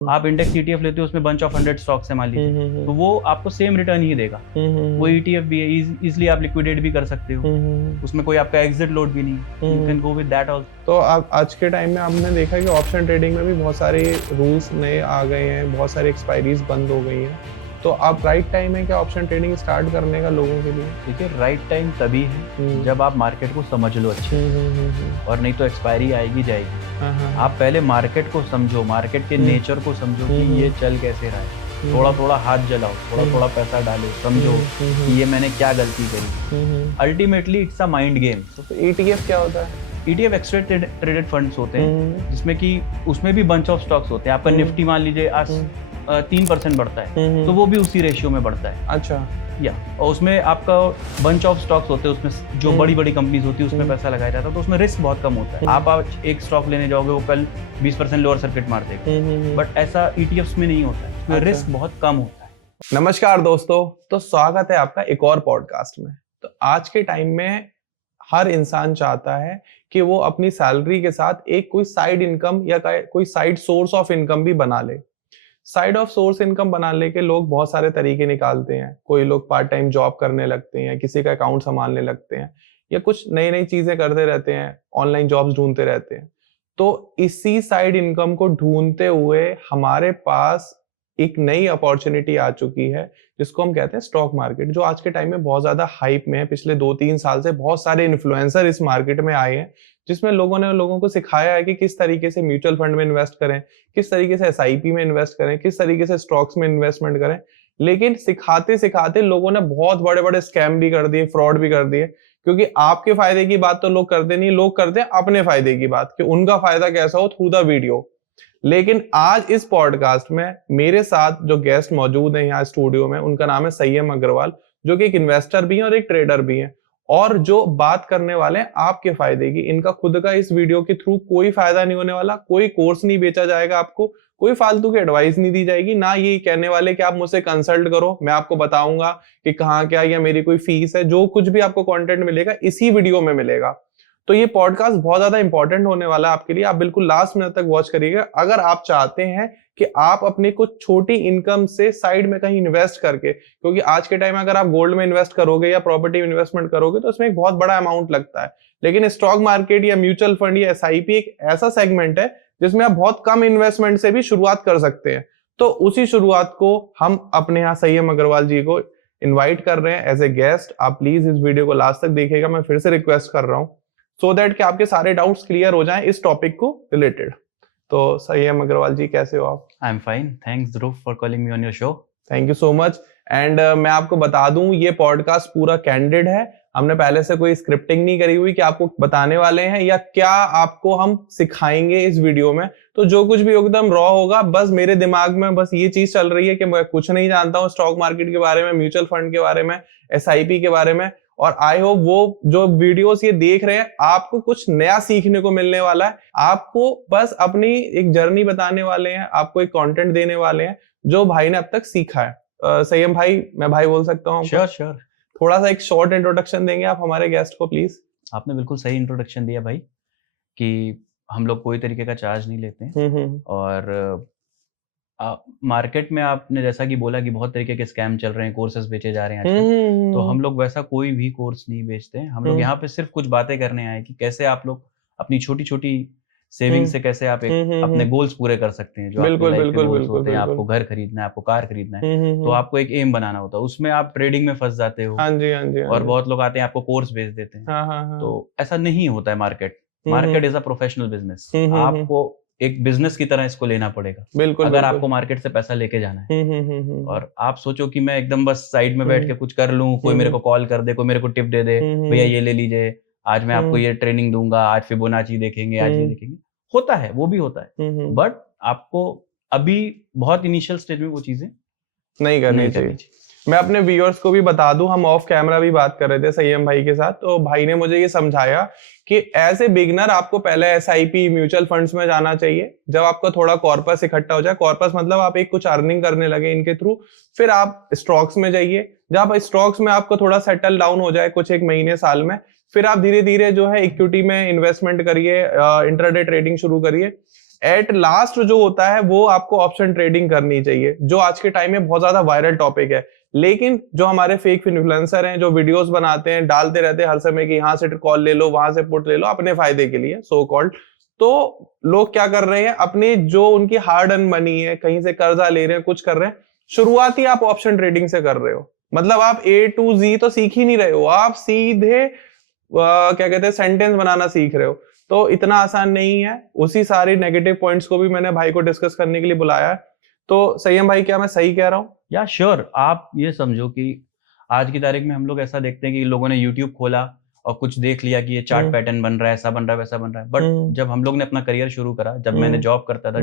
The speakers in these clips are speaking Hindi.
आप इंडेक्स ईटीएफ लेते हो, उसमें बंच ऑफ 100 स्टॉक्स है मान लीजिए, तो वो आपको सेम रिटर्न ही देगा। वो ईटीएफ भी है, इजीली आप लिक्विडेट भी कर सकते हो, उसमें कोई आपका एग्जिट लोड भी नहीं है, you can go with that also. तो आप आज के टाइम में आपने देखा कि ऑप्शन ट्रेडिंग में भी बहुत सारे रूल्स नए आ गए हैं, बहुत सारी एक्सपायरीज बंद हो गई हैं। तो आप राइट टाइम है क्या ऑप्शन ट्रेडिंग स्टार्ट करने का लोगों के लिए? देखिए, राइट टाइम तभी है जब आप मार्केट को समझ लो अच्छे, और नहीं तो एक्सपायरी आएगी जाएगी। आप पहले मार्केट को समझो, मार्केट के नेचर को समझो कि ये चल कैसे रहा है, थोड़ा थोड़ा हाथ जलाओ, थोड़ा थोड़ा पैसा डालो, समझो कि ये मैंने क्या गलती करी। Ultimately it's a mind game. तो ईटीएफ क्या होता है? ईटीएफ एक्सट्रा ट्रेडेड फंड्स होते हैं, जिसमें कि उसमें भी बंच ऑफ स्टॉक्स होते हैं। आपका निफ्टी मान लीजिए आज 3% बढ़ता है, तो वो भी उसी रेशियो में बढ़ता है। अच्छा, या और उसमें आपका बंच ऑफ स्टॉक्स होते हैं, उसमें जो बड़ी बड़ी कंपनीज होती है उसमें पैसा लगाया जाता है, तो उसमें रिस्क बहुत कम होता है। आप आज एक स्टॉक लेने जाओगे, वो कल 20% लोअर सर्किट मार देगा, बट ऐसा ईटीएफ्स में नहीं होता है, उसमें रिस्क बहुत कम होता है। नमस्कार दोस्तों, तो स्वागत है आपका एक और पॉडकास्ट में। तो आज के टाइम में हर इंसान चाहता है कि वो अपनी सैलरी के साथ एक कोई साइड इनकम या कोई साइड सोर्स ऑफ इनकम भी बना ले। साइड ऑफ सोर्स इनकम बनाने के लोग बहुत सारे तरीके निकालते हैं। कोई लोग पार्ट टाइम जॉब करने लगते हैं, किसी का अकाउंट संभालने लगते हैं, या कुछ नई नई चीजें करते रहते हैं, ऑनलाइन जॉब्स ढूंढते रहते हैं। तो इसी साइड इनकम को ढूंढते हुए हमारे पास एक नई अपॉर्चुनिटी आ चुकी है, जिसको हम कहते हैं स्टॉक मार्केट, जो आज के टाइम में बहुत ज्यादा हाइप में है। पिछले 2-3 साल से बहुत सारे इन्फ्लुएंसर इस मार्केट में आए हैं, जिसमें लोगों ने लोगों को सिखाया है कि किस तरीके से म्यूचुअल फंड में इन्वेस्ट करें, किस तरीके से एसआईपी में इन्वेस्ट करें, किस तरीके से स्टॉक्स में इन्वेस्टमेंट करें। लेकिन सिखाते सिखाते लोगों ने बहुत बड़े बड़े स्कैम भी कर दिए, फ्रॉड भी कर दिए। क्योंकि आपके फायदे की बात तो लोग करते नहीं, लोग करते हैं अपने फायदे की बात, कि उनका फायदा कैसा हो थ्रू द वीडियो। लेकिन आज इस पॉडकास्ट में मेरे साथ जो गेस्ट मौजूद हैं यहाँ स्टूडियो में, उनका नाम है संयम अग्रवाल, जो कि एक इन्वेस्टर भी हैं और एक ट्रेडर भी हैं, और जो बात करने वाले हैं आपके फायदे की। इनका खुद का इस वीडियो के थ्रू कोई फायदा नहीं होने वाला, कोई कोर्स नहीं बेचा जाएगा आपको, कोई फालतू की एडवाइस नहीं दी जाएगी, ना ये कहने वाले कि आप मुझसे कंसल्ट करो, मैं आपको बताऊंगा कि कहाँ क्या, या मेरी कोई फीस है। जो कुछ भी आपको कंटेंट मिलेगा इसी वीडियो में मिलेगा। तो ये पॉडकास्ट बहुत ज्यादा इंपॉर्टेंट होने वाला है आपके लिए, आप बिल्कुल लास्ट मिनट तक वॉच करिएगा। अगर आप चाहते हैं कि आप अपनी कुछ छोटी इनकम से साइड में कहीं इन्वेस्ट करके, क्योंकि आज के टाइम में अगर आप गोल्ड में इन्वेस्ट करोगे या प्रॉपर्टी इन्वेस्टमेंट करोगे तो उसमें एक बहुत बड़ा अमाउंट लगता है। लेकिन स्टॉक मार्केट या म्यूचुअल फंड या एसआईपी एक ऐसा सेगमेंट है जिसमें आप बहुत कम इन्वेस्टमेंट से भी शुरुआत कर सकते हैं। तो उसी शुरुआत को हम अपने यहाँ संयम अग्रवाल जी को इन्वाइट कर रहे हैं एज ए गेस्ट। आप प्लीज इस वीडियो को लास्ट तक देखिएगा, मैं फिर से रिक्वेस्ट कर रहा हूँ, सो दैट कि आपके सारे डाउट्स क्लियर हो जाएं इस टॉपिक को रिलेटेड। तो संयम अग्रवाल जी, कैसे हो आप? I am fine, thanks Dhruv for calling me on your show. Thank you so much. And मैं आपको बता दूं, ये पॉडकास्ट पूरा कैंडिड है। हमने पहले से कोई स्क्रिप्टिंग नहीं करी हुई कि आपको बताने वाले हैं या क्या आपको हम सिखाएंगे इस वीडियो में। तो जो कुछ भी एकदम रॉ होगा, बस मेरे दिमाग में बस ये चीज चल रही है कि मैं कुछ नहीं जानता हूँ स्टॉक मार्केट के बारे में, म्यूचुअल फंड के बारे में, एसआईपी के बारे में। और आई होप वो जो वीडियोस ये देख रहे हैं, आपको कुछ नया सीखने को मिलने वाला है। आपको बस अपनी एक जर्नी बताने वाले हैं, आपको एक कंटेंट देने वाले हैं जो भाई ने अब तक सीखा है। संयम भाई, मैं भाई बोल सकता हूँ? Sure sure. थोड़ा सा एक शॉर्ट इंट्रोडक्शन देंगे आप हमारे गेस्ट को प्लीज? आपने बिल्कुल सही इंट्रोडक्शन दिया भाई, कि हम लोग कोई तरीके का चार्ज नहीं लेते हैं। और मार्केट में आपने जैसा कि बोला कि बहुत तरीके के स्कैम चल रहे हैं, कोर्सेज बेचे जा रहे हैं आजकल, तो हम लोग वैसा कोई भी कोर्स नहीं बेचते हैं। हम लोग यहाँ पे सिर्फ कुछ बातें करने आए कि कैसे आप लोग अपनी छोटी छोटी सेविंग से कैसे आप एक अपने गोल्स पूरे कर सकते हैं। जो आपके लाइफ के गोल्स होते हैं, आपको घर खरीदना है, आपको कार खरीदना है, तो आपको एक एम बनाना होता है, उसमें आप ट्रेडिंग में फंस जाते हो। हाँ जी, हाँ जी, और बहुत लोग आते हैं आपको कोर्स बेच देते हैं। तो ऐसा नहीं होता है। Market is a professional business. आपको एक बिजनेस की तरह इसको लेना पड़ेगा, बिल्कुल, अगर आपको मार्केट से पैसा लेके जाना है। और आप सोचो कि मैं एकदम बस साइड में बैठ के कुछ कर लूं, कोई मेरे को कॉल कर दे, कोई मेरे को टिप दे दे, भैया ये ले लीजिए, आज मैं आपको ये ट्रेनिंग दूंगा, आज फिबोनाची देखेंगे, आज ये देखेंगे। होता है, वो भी होता है, बट आपको अभी बहुत इनिशियल स्टेज में वो चीजें नहीं करनी चाहिए। मैं अपने व्यूअर्स को भी बता दूं, हम ऑफ कैमरा भी बात कर रहे थे संयम भाई के साथ, तो भाई ने मुझे ये समझाया कि एज ए बिगनर आपको पहले एसआईपी म्यूचुअल फंड्स में जाना चाहिए। जब आपका थोड़ा कॉर्पस इकट्ठा हो जाए, कॉर्पस मतलब आप एक कुछ अर्निंग करने लगे इनके थ्रू, फिर आप स्टॉक्स में जाइए। जब स्टॉक्स में आपको थोड़ा सेटल डाउन हो जाए कुछ एक महीने साल में, फिर आप धीरे धीरे जो है इक्विटी में इन्वेस्टमेंट करिए, इंट्राडे ट्रेडिंग शुरू करिए। एट लास्ट जो होता है वो आपको ऑप्शन ट्रेडिंग करनी चाहिए, जो आज के टाइम में बहुत ज्यादा वायरल टॉपिक है। लेकिन जो हमारे फेक इन्फ्लुएंसर हैं, जो वीडियोस बनाते हैं, डालते रहते हैं हर समय कि यहाँ से कॉल ले लो, वहां से पुट ले लो अपने फायदे के लिए सो कॉल्ड, तो लोग क्या कर रहे हैं, अपने जो उनकी हार्ड अर्न मनी है, कहीं से कर्जा ले रहे हैं, कुछ कर रहे हैं, शुरुआती आप ऑप्शन ट्रेडिंग से कर रहे हो। मतलब आप A to Z तो सीख ही नहीं रहे हो, आप सीधे क्या कहते हैं सेंटेंस बनाना सीख रहे हो। तो इतना आसान नहीं है। उसी सारे नेगेटिव पॉइंट्स को भी मैंने भाई को डिस्कस करने के लिए बुलाया है। तो संयम भाई, क्या मैं सही कह रहा हूँ? या श्योर, आप ये समझो कि आज की तारीख में हम लोग ऐसा देखते हैं कि लोगों ने यूट्यूब खोला और कुछ देख लिया कि ये चार्ट पैटर्न बन रहा है, ऐसा बन रहा है, वैसा बन रहा है। बट जब हम लोग ने अपना करियर शुरू करा, जब मैंने जॉब करता था,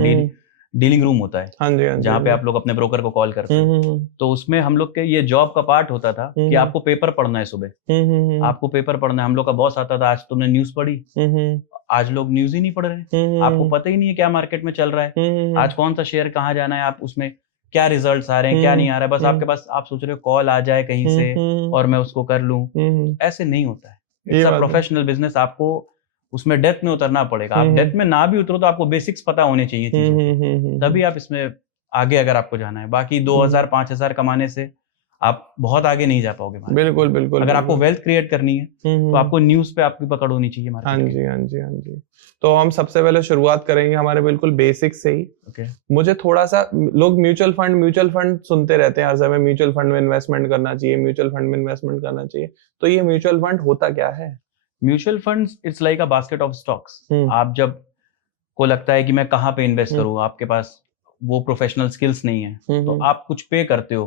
डीलिंग रूम होता है, हाँ जी, जहाँ पे आप लोग अपने ब्रोकर को कॉल करते हैं, तो उसमें हम लोग के ये जॉब का पार्ट होता था कि आपको पेपर पढ़ना है सुबह, आपको पेपर पढ़ना है। हम लोग का बॉस आता था, आज तुमने न्यूज पढ़ी? आज लोग न्यूज ही नहीं पढ़ रहे, आपको पता ही नहीं है क्या मार्केट में चल रहा है, आज कौन सा शेयर कहाँ जाना है, आप उसमें क्या रिजल्ट्स आ रहे हैं, क्या नहीं आ रहा है, बस आपके पास आप सोच रहे हो कॉल आ जाए कहीं से और मैं उसको कर लूं। ऐसे नहीं होता है। It's a professional business. आपको उसमें डेप्थ में उतरना पड़ेगा। आप डेप्थ में ना भी उतरो तो आपको बेसिक्स पता होने चाहिए चीजों, तभी आप इसमें आगे अगर आपको जाना है। बाकी 2000-5000 कमाने से आप बहुत आगे नहीं जा पाओगे। बिल्कुल बिल्कुल। अगर आपको वेल्थ क्रिएट करनी है तो आपको न्यूज पे आपकी पकड़ होनी चाहिए। हाँ जी, हाँ जी, हाँ जी। तो हम सबसे पहले शुरुआत करेंगे हमारे बिल्कुल बेसिक से ही। मुझे थोड़ा सा, लोग म्यूचुअल फंड सुनते रहते हैं हर समय, म्यूचुअल फंड में इन्वेस्टमेंट करना चाहिए, म्यूचुअल फंड में इन्वेस्टमेंट करना चाहिए। तो ये म्यूचुअल फंड होता क्या है? Mutual funds it's like a basket of stocks. आप जब को लगता है कि मैं कहाँ पे इन्वेस्ट करूँ, आपके पास वो प्रोफेशनल स्किल्स नहीं है, तो आप कुछ पे करते हो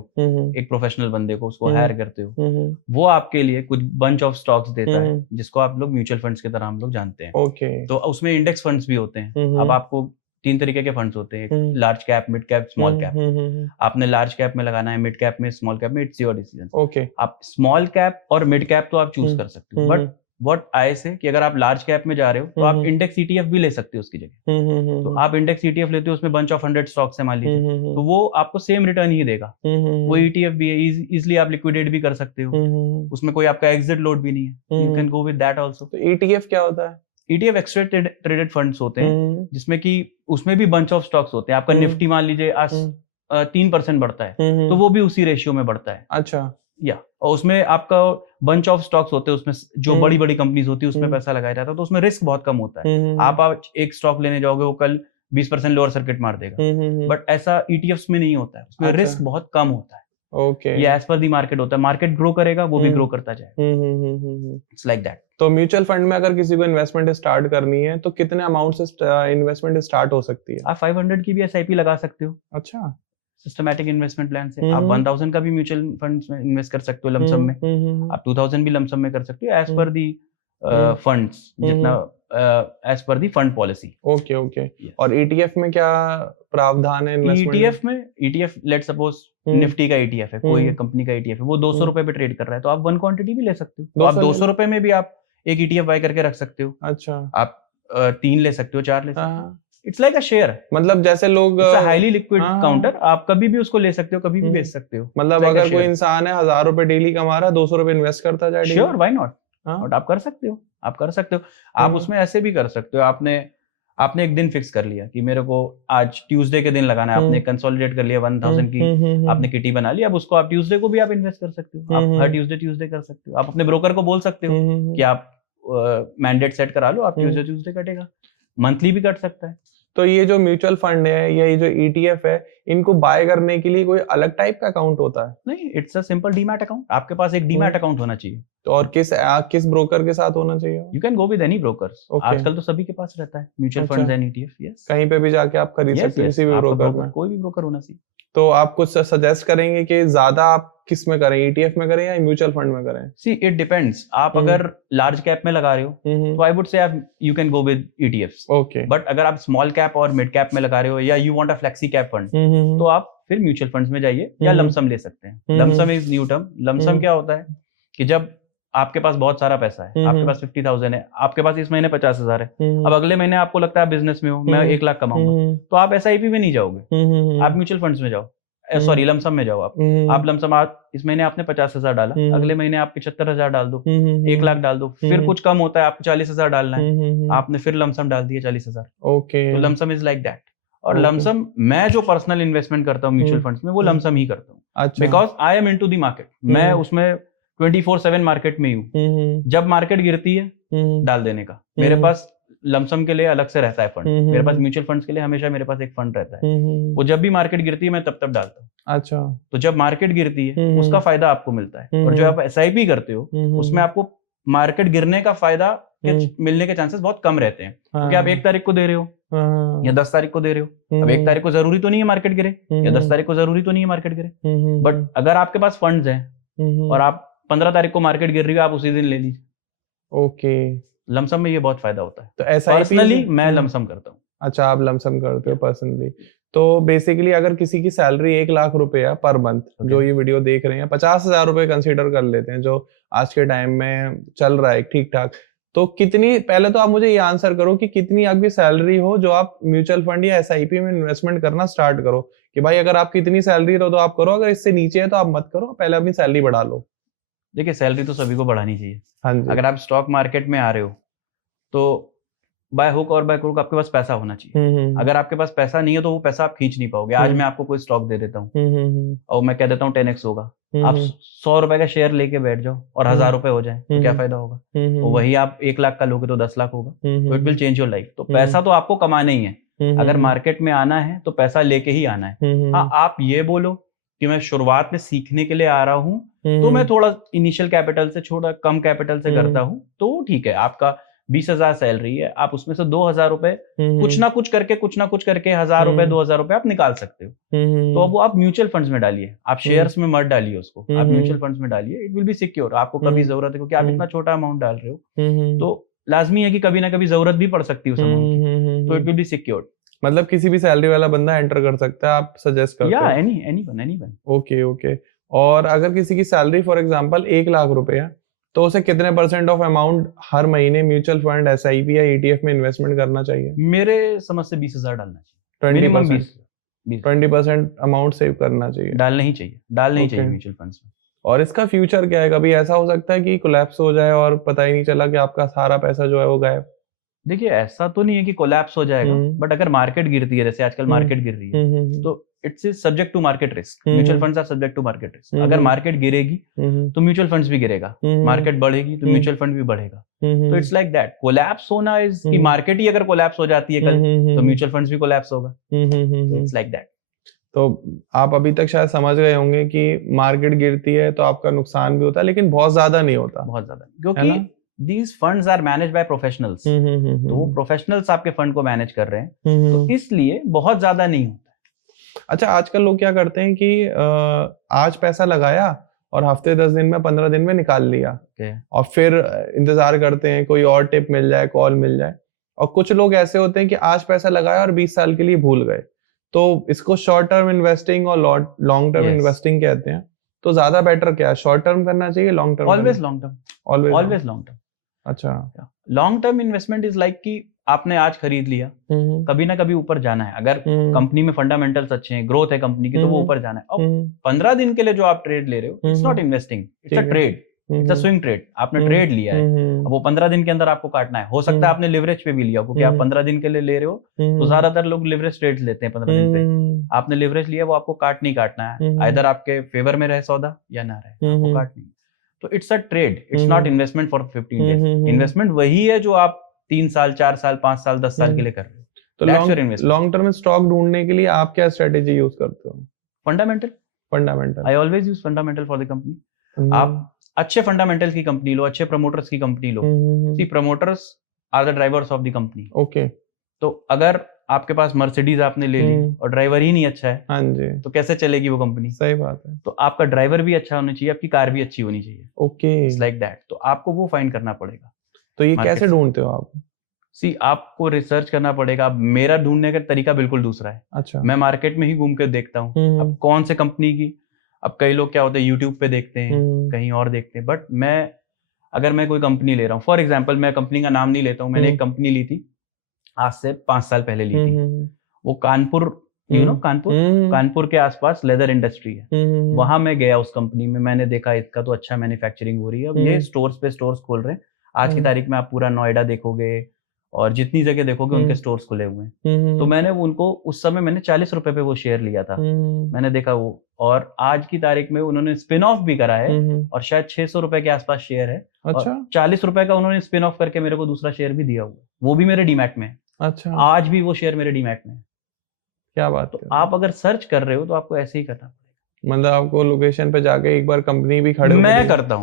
एक प्रोफेशनल बंदे को, उसको हायर करते हो, वो आपके लिए कुछ बंच ऑफ स्टॉक्स देता है, जिसको आप लोग म्यूचुअल फंड्स की तरह हम लोग जानते हैं। तो उसमें इंडेक्स फंड्स भी होते हैं। अब आपको 3 तरीके के फंड्स होते हैं, large cap, mid cap, small cap. आपने लार्ज कैप में लगाना है, मिड कैप में, स्मॉल कैप में, इट्स योर डिसीजन। आप स्मॉल कैप और मिड कैप तो आप चूज कर सकते हो, बट व्हाट आई से कि अगर आप लार्ज कैप में जा रहे हो तो आप इंडेक्स ETF भी ले सकते हो उसकी जगह। तो आप इंडेक्स ETF लेते हो, उसमें बंच ऑफ 100 स्टॉक्स है मान लीजिए, तो वो आपको सेम रिटर्न ही देगा। वो ETF भी है, इजीली आप लिक्विडेट भी कर सकते हो, उसमें कोई आपका एग्जिट लोड भी नहीं है। You can go with that also. तो ETF क्या होता है? ETF एक्सट्रा ट्रेडेड फंड्स होते हैं, जिसमें कि उसमें भी बंच ऑफ स्टॉक्स होते हैं। आपका निफ्टी मान लीजिए आज 3% बढ़ता है, तो वो भी उसी रेशियो में बढ़ता है। अच्छा। या और उसमें आपका बंच ऑफ स्टॉक्स होते हैं, उसमें जो बड़ी बड़ी कंपनीज होती है उसमें पैसा लगाया जाता है, तो उसमें रिस्क बहुत कम होता है। आप आज एक स्टॉक लेने जाओगे, वो कल 20% लोअर सर्किट मार देगा, बट ऐसा ETFs में नहीं होता है। उसमें रिस्क बहुत कम होता है। ये एज पर दी मार्केट होता है, मार्केट ग्रो करेगा, वो भी ग्रो करता जाएगा। It's like that. तो म्यूचुअल फंड में अगर किसी को इन्वेस्टमेंट स्टार्ट करनी है तो कितने अमाउंट से इन्वेस्टमेंट स्टार्ट हो सकती है? आप 500 की भी SIP लगा सकते हो। अच्छा। सिस्टमैटिक इन्वेस्टमेंट प्लान से आप 1000 का भी म्यूचुअल फंड्स में इन्वेस्ट कर सकते हो लमसम में। आप 2000 भी लमसम में कर सकते हो, एज पर दी फंड्स, जितना as per the fund policy. Okay okay. और ETF में क्या प्रावधान है इन्वेस्टमेंट में? ETF लेट सपोज निफ्टी का ETF है, कोई कंपनी का ETF है, वो 200 रुपए पे ट्रेड कर रहा है, तो आप 1 क्वांटिटी भी ले सकते हो। तो आप 200 रुपए में भी आप एक ETF बाय करके रख सकते हो। अच्छा। आप 3 ले सकते हो, 4 ले सकते हो। It's like a share. मतलब जैसे लोग हाईली लिक्विड काउंटर, आप कभी भी उसको ले सकते हो, कभी भी बेच सकते हो। मतलब अगर कोई इंसान है 1000 रुपए डेली कमा रहा है, 200 रुपए इन्वेस्ट करता जाए, श्योर, व्हाई नॉट। और आप कर सकते हो, आप कर सकते हो। आप उसमें ऐसे भी कर सकते हो, आपने एक दिन फिक्स कर लिया कि मेरे को आज ट्यूसडे के दिन लगाना है, आपने कंसोलिडेट कर लिया 1000 की, आपने किटी बना ली। अब उसको आप ट्यूसडे को भी आप इन्वेस्ट कर सकते हो, आप हर ट्यूसडे कर सकते हो। आप अपने ब्रोकर को बोल सकते हो कि आप मैंडेट सेट करा लो, आप ट्यूसडे कटेगा, मंथली भी कट सकता है। तो ये जो म्यूचुअल फंड है या ये जो ETF है, इनको बाय करने के लिए कोई अलग टाइप का अकाउंट होता है? नहीं, it's a simple demat account. आपके पास एक डीमैट अकाउंट होना चाहिए। तो और किस ब्रोकर के साथ होना चाहिए? You can go with any brokers. आजकल तो सभी के पास रहता है mutual funds and ETF। Yes, कहीं पे भी जाके आप खरीद सकते हैं, किसी भी ब्रोकर में, कोई भी ब्रोकर होना चाहिए। तो आप कुछ सजेस्ट करेंगे कि ज्यादा आप किस में करें, ETF में करें या म्यूचुअल फंड में करें? See it depends. आप अगर लार्ज कैप में लगा रहे हो तो आई वुड से आप you can go with ETFs। Okay. But अगर आप स्मॉल कैप और मिड कैप में लगा रहे हो या you want a flexi cap fund, तो आप फिर म्यूचुअल फंड्स में जाइए या लमसम ले सकते हैं। Lump sum is new term. Lump sum क्या होता है कि जब आपके पास बहुत सारा पैसा है, आपके पास 50,000 है, आपके पास इस महीने 50,000 है, अब अगले महीने आपको लगता है बिजनेस में हो, मैं 1 लाख कमाऊंगा, तो आप SIP में नहीं जाओगे, आप म्यूचुअल फंड्स में जाओ। सॉरी लमसम में जाओ आप लमसम इस महीने आपने 50,000 डाला, अगले महीने आप 75,000 डाल दो, 1 लाख डाल दो, फिर कुछ कम होता है आपको 40,000 डालना है, आपने फिर लमसम डाल दिया 40,000। ओके, तो लमसम इज लाइक दैट। और लमसम मैं जो पर्सनल इन्वेस्टमेंट करता हूँ म्यूचुअल फंड्स में, वो लमसम ही करता हूँ, because I am into the market. मैं उसमें 24/7 मार्केट में ही हूँ। जब मार्केट गिरती है डाल देने का, मेरे पास लमसम के लिए अलग से रहता है फंड, मेरे पास म्यूचुअल फंड्स के लिए हमेशा मेरे पास एक फंड रहता है, वो जब भी मार्केट गिरती है मैं तब डालता हूँ। अच्छा, तो जब मार्केट गिरती है उसका फायदा आपको मिलता है, और जो आप SIP करते हो उसमें आपको मार्केट गिरने का फायदा मिलने के चांसेस बहुत कम रहते हैं, क्योंकि आप 1 तारीख को दे रहे हो या 10 तारीख को दे रहे हो। अब 1 तारीख को जरूरी तो नहीं है मार्केट गिरे, या 10 तारीख को जरूरी तो नहीं है मार्केट गिरे, बट अगर आपके पास फंड्स हैं और आप 15 तारीख को मार्केट गिर रही हो, आप उसी दिन ले लीजिए। ओके, लमसम में ये बहुत फायदा होता है। तो SIP पर्सनली मैं लमसम करता हूँ। अच्छा, आप लमसम करते हो पर्सनली। तो बेसिकली अगर किसी की सैलरी 1 लाख रुपए है पर मंथ, जो ये वीडियो देख रहे हैं, 50,000 रुपए कंसीडर कर लेते हैं जो आज के टाइम में चल रहा है ठीक ठाक, तो कितनी, पहले तो आप मुझे ये आंसर करो कि कितनी आपकी सैलरी हो जो आप म्यूचुअल फंड या SIP में इन्वेस्टमेंट करना स्टार्ट करो, कि भाई अगर आपकी इतनी सैलरी तो आप करो, अगर इससे नीचे है तो आप मत करो, पहले अपनी सैलरी बढ़ा लो। देखिए, सैलरी तो सभी को बढ़ानी चाहिए। हाँ जी। अगर आप स्टॉक मार्केट में आ रहे हो तो बाय हुक और बाय क्रूक आपके पास पैसा होना चाहिए। अगर आपके पास पैसा नहीं है तो वो पैसा आप खींच नहीं पाओगे। आज मैं आपको कोई स्टॉक दे देता हूँ और मैं कह देता हूँ 10x होगा, आप 100 रुपए का शेयर लेके बैठ जाओ और 1000 रुपए हो जाए तो क्या फायदा होगा? और वही आप 1 लाख का लोगे तो 10 लाख होगा। तो it will change your life. तो पैसा तो आपको कमाना ही है। अगर मार्केट में आना है तो पैसा लेके ही आना है। हाँ, आप ये बोलो कि मैं शुरुआत में सीखने के लिए आ रहा हूँ तो मैं थोड़ा इनिशियल कैपिटल से, थोड़ा कम कैपिटल से करता हूँ, तो ठीक है। आपका 20,000 सैलरी है, आप उसमें से 2,000 रुपए कुछ ना कुछ करके 1,000 रुपए 2,000 रुपए आप निकाल सकते हो। तो अब वो आप म्यूचुअल फंड्स में डालिए, आप शेयर्स में मत डालिए उसको, आप म्यूचुअल फंड्स में डालिए। It will be secure. आपको कभी जरूरत है, क्योंकि आप इतना छोटा अमाउंट डाल रहे हो तो लाजमी है कि कभी ना कभी जरूरत भी पड़ सकती है उस अमाउंट की, तो इट विल बी सिक्योर्ड। मतलब किसी भी सैलरी वाला बंदा एंटर कर सकता है, आप सजेस्ट करते हो? या एनीवन। ओके। और अगर किसी की सैलरी फॉर एग्जांपल 1 लाख रुपए है, तो उसे कितने % ऑफ अमाउंट हर महीने म्यूचुअल फंड, SIP या ETF में इन्वेस्टमेंट करना चाहिए? मेरे समझ से 20,000 डालना चाहिए। 20%, मिनिमम 20% अमाउंट सेव करना चाहिए। डालना ही चाहिए म्यूचुअल फंड्स में। और इसका फ्यूचर क्या है? कभी ऐसा हो सकता है कि कोलैप्स हो जाए और पता ही नहीं चला कि आपका सारा पैसा जो है वो गायब? देखिए, ऐसा तो नहीं है कि कोलैप्स हो जाएगा, बट अगर मार्केट गिरती है, जैसे आजकल मार्केट गिर रही है, तो it's subject to market risk. Mutual funds are subject to market risk. अगर मार्केट गिरेगी तो म्यूचुअल फंड्स भी गिरेगा, मार्केट बढ़ेगी तो म्यूचुअल फंड भी बढ़ेगा। तो इट्स लाइक दैट। कोलैप्स होना इज कि मार्केट ही अगर कोलैप्स हो जाती है कल, तो म्यूचुअल फंड्स भी कोलैप्स होगा। तो इट्स लाइक दैट। तो आप अभी तक शायद समझ गए होंगे कि मार्केट गिरती है तो आपका नुकसान भी होता है, लेकिन बहुत ज्यादा नहीं होता। बहुत ज्यादा, क्योंकि these funds are managed by professionals। तो वो प्रोफेशनल्स आपके फंड को मैनेज कर रहे हैं, तो इसलिए बहुत ज्यादा नहीं होता। अच्छा, आजकल लोग क्या करते हैं कि आज पैसा लगाया और हफ्ते 10 दिन में 15 दिन में निकाल लिया, और फिर इंतजार करते हैं कोई और टिप मिल जाए, कॉल मिल जाए। और कुछ लोग ऐसे होते हैं कि आज पैसा लगाया और 20 साल के लिए भूल गए। तो इसको शॉर्ट टर्म इन्वेस्टिंग और लॉन्ग टर्म इन्वेस्टिंग कहते हैं। तो ज्यादा बेटर क्या है, शॉर्ट टर्म करना चाहिए, long term? Always long term. Always long term. अच्छा, long term investment is like कि आपने आज खरीद लिया, कभी ना कभी ऊपर जाना है। अगर कंपनी में फंडामेंटल्स अच्छे हैं, ग्रोथ है कंपनी की, तो वो ऊपर जाना है। अब 15 दिन के लिए जो आप ट्रेड ले रहे हो, it's not investing, it's a trade, it's a swing trade. आपने ट्रेड लिया है, अब वो 15 दिन के अंदर आपको काटना है। हो सकता है आपने लिवरेज पे भी लिया, क्योंकि आप 15 दिन के लिए ले रहे हो, तो ज्यादातर लोग लिवरेज ट्रेड लेते हैं 15 दिन पे। आपने लिवरेज लिया, वो आपको नहीं काटना है। आइदर आपके फेवर में रहे सौदा या ना रहे, आपको काटनी है। तो it's a trade, it's not investment for 15 days. Investment वही है जो आप 3 साल, 4 साल, 5 साल, 10 साल के लिए कर रहे हो। तो लॉन्ग टर्म में स्टॉक ढूंढने के लिए आप क्या स्ट्रेटेजी यूज करते हो? Fundamental. I always use fundamental for the company. आप अच्छे फंडामेंटल की कंपनी लो, अच्छे प्रमोटर्स की कंपनी लो। See, promoters are the drivers of the company. Okay. तो अगर आपके पास मर्सिडीज आपने ले ली और ड्राइवर ही नहीं अच्छा है, हाँ जी, तो कैसे चलेगी वो कंपनी? सही बात है। तो आपका ड्राइवर भी अच्छा होना चाहिए, आपकी कार भी अच्छी होनी चाहिए। Okay, it's like that. तो आपको वो फाइंड करना पड़ेगा। तो ये कैसे ढूंढते हो आप? सी, आपको रिसर्च करना पड़ेगा। मेरा ढूंढने का तरीका बिल्कुल दूसरा है। अच्छा। मैं मार्केट में ही घूम के देखता हूँ अब कौन से कंपनी की। अब कई लोग क्या होते हैं, यूट्यूब पे देखते हैं, कहीं और देखते हैं, बट अगर मैं कोई कंपनी ले रहा हूँ, फॉर एग्जाम्पल, मैं कंपनी का नाम नहीं लेता हूँ, मैंने एक कंपनी ली थी आज से 5 साल पहले ली थी। वो कानपुर कानपुर, कानपुर के आसपास लेदर इंडस्ट्री है, वहां मैं गया उस कंपनी में, मैंने देखा इसका तो अच्छा मैन्युफैक्चरिंग हो रही है। अब ये स्टोर्स पे स्टोर्स खोल रहे हैं, आज की तारीख में आप पूरा नोएडा देखोगे और जितनी जगह देखोगे उनके स्टोर्स खुले हुए हैं। तो मैंने उनको उस समय मैंने 40 रुपए पे वो शेयर लिया था, मैंने देखा वो, और आज की तारीख में उन्होंने स्पिन ऑफ भी करा है और शायद 600 रुपए के आसपास शेयर है। अच्छा। और 40 रुपए का उन्होंने स्पिन ऑफ करके मेरे को दूसरा शेयर भी दिया हुआ, वो भी मेरे डीमैट में। अच्छा। आज भी वो शेयर मेरे डीमैट में। क्या बात। तो आप अगर सर्च कर रहे हो तो आपको ऐसे ही करना पड़ेगा, मतलब आपको लोकेशन पे जाके एक बार कंपनी भी खड़े मैं करता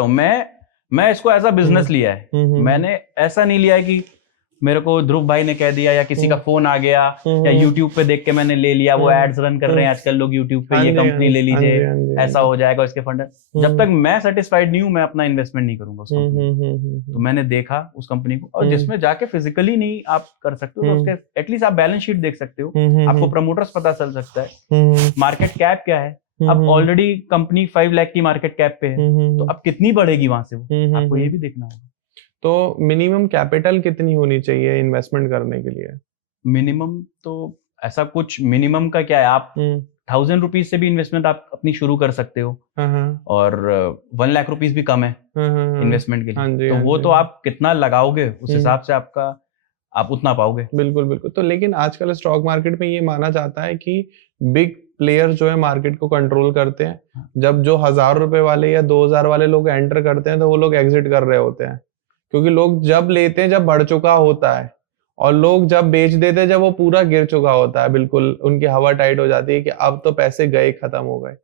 हूँ, मैं इसको ऐसा बिजनेस लिया है। मैंने ऐसा नहीं लिया है कि मेरे को ध्रुव भाई ने कह दिया या किसी का फोन आ गया या यूट्यूब पे देख के मैंने ले लिया, वो एड्स रन कर रहे हैं आजकल लोग यूट्यूब पे, ये कंपनी ले लीजिए ऐसा हो जाएगा इसके फंड। जब तक मैं सेटिस्फाइड नहीं हूँ मैं अपना इन्वेस्टमेंट नहीं करूंगा उस कंपनी। तो मैंने देखा उस कंपनी को, और जिसमें जाके फिजिकली नहीं आप कर सकते हो तो उसके एटलीस्ट आप बैलेंस शीट देख सकते हो, आपको प्रमोटर्स पता चल सकता है, मार्केट कैप क्या है। अब ऑलरेडी कंपनी 5 लाख की मार्केट कैप पे है, तो अब कितनी बढ़ेगी वहां से वो, आपको ये भी देखना होगा। तो मिनिमम कैपिटल कितनी होनी चाहिए इन्वेस्टमेंट करने के लिए? मिनिमम तो ऐसा कुछ मिनिमम का क्या है, आप 1000 रुपीज से भी इन्वेस्टमेंट आप अपनी शुरू कर सकते हो, और 1 लाख रुपीज भी कम है इन्वेस्टमेंट के लिए। तो वो तो आप कितना लगाओगे उस हिसाब से आप उतना पाओगे। बिल्कुल बिल्कुल। तो लेकिन आजकल स्टॉक मार्केट में ये माना जाता है कि बिग प्लेयर जो है मार्केट को कंट्रोल करते हैं। जब जो 1000 रुपए वाले या 2000 वाले लोग एंटर करते हैं तो वो लोग एग्जिट कर रहे होते हैं, क्योंकि लोग जब लेते हैं जब बढ़ चुका होता है, और लोग जब बेच देते हैं जब वो पूरा गिर चुका होता है, बिल्कुल उनकी हवा टाइट हो जाती है कि अब तो पैसे गए, खत्म हो गए।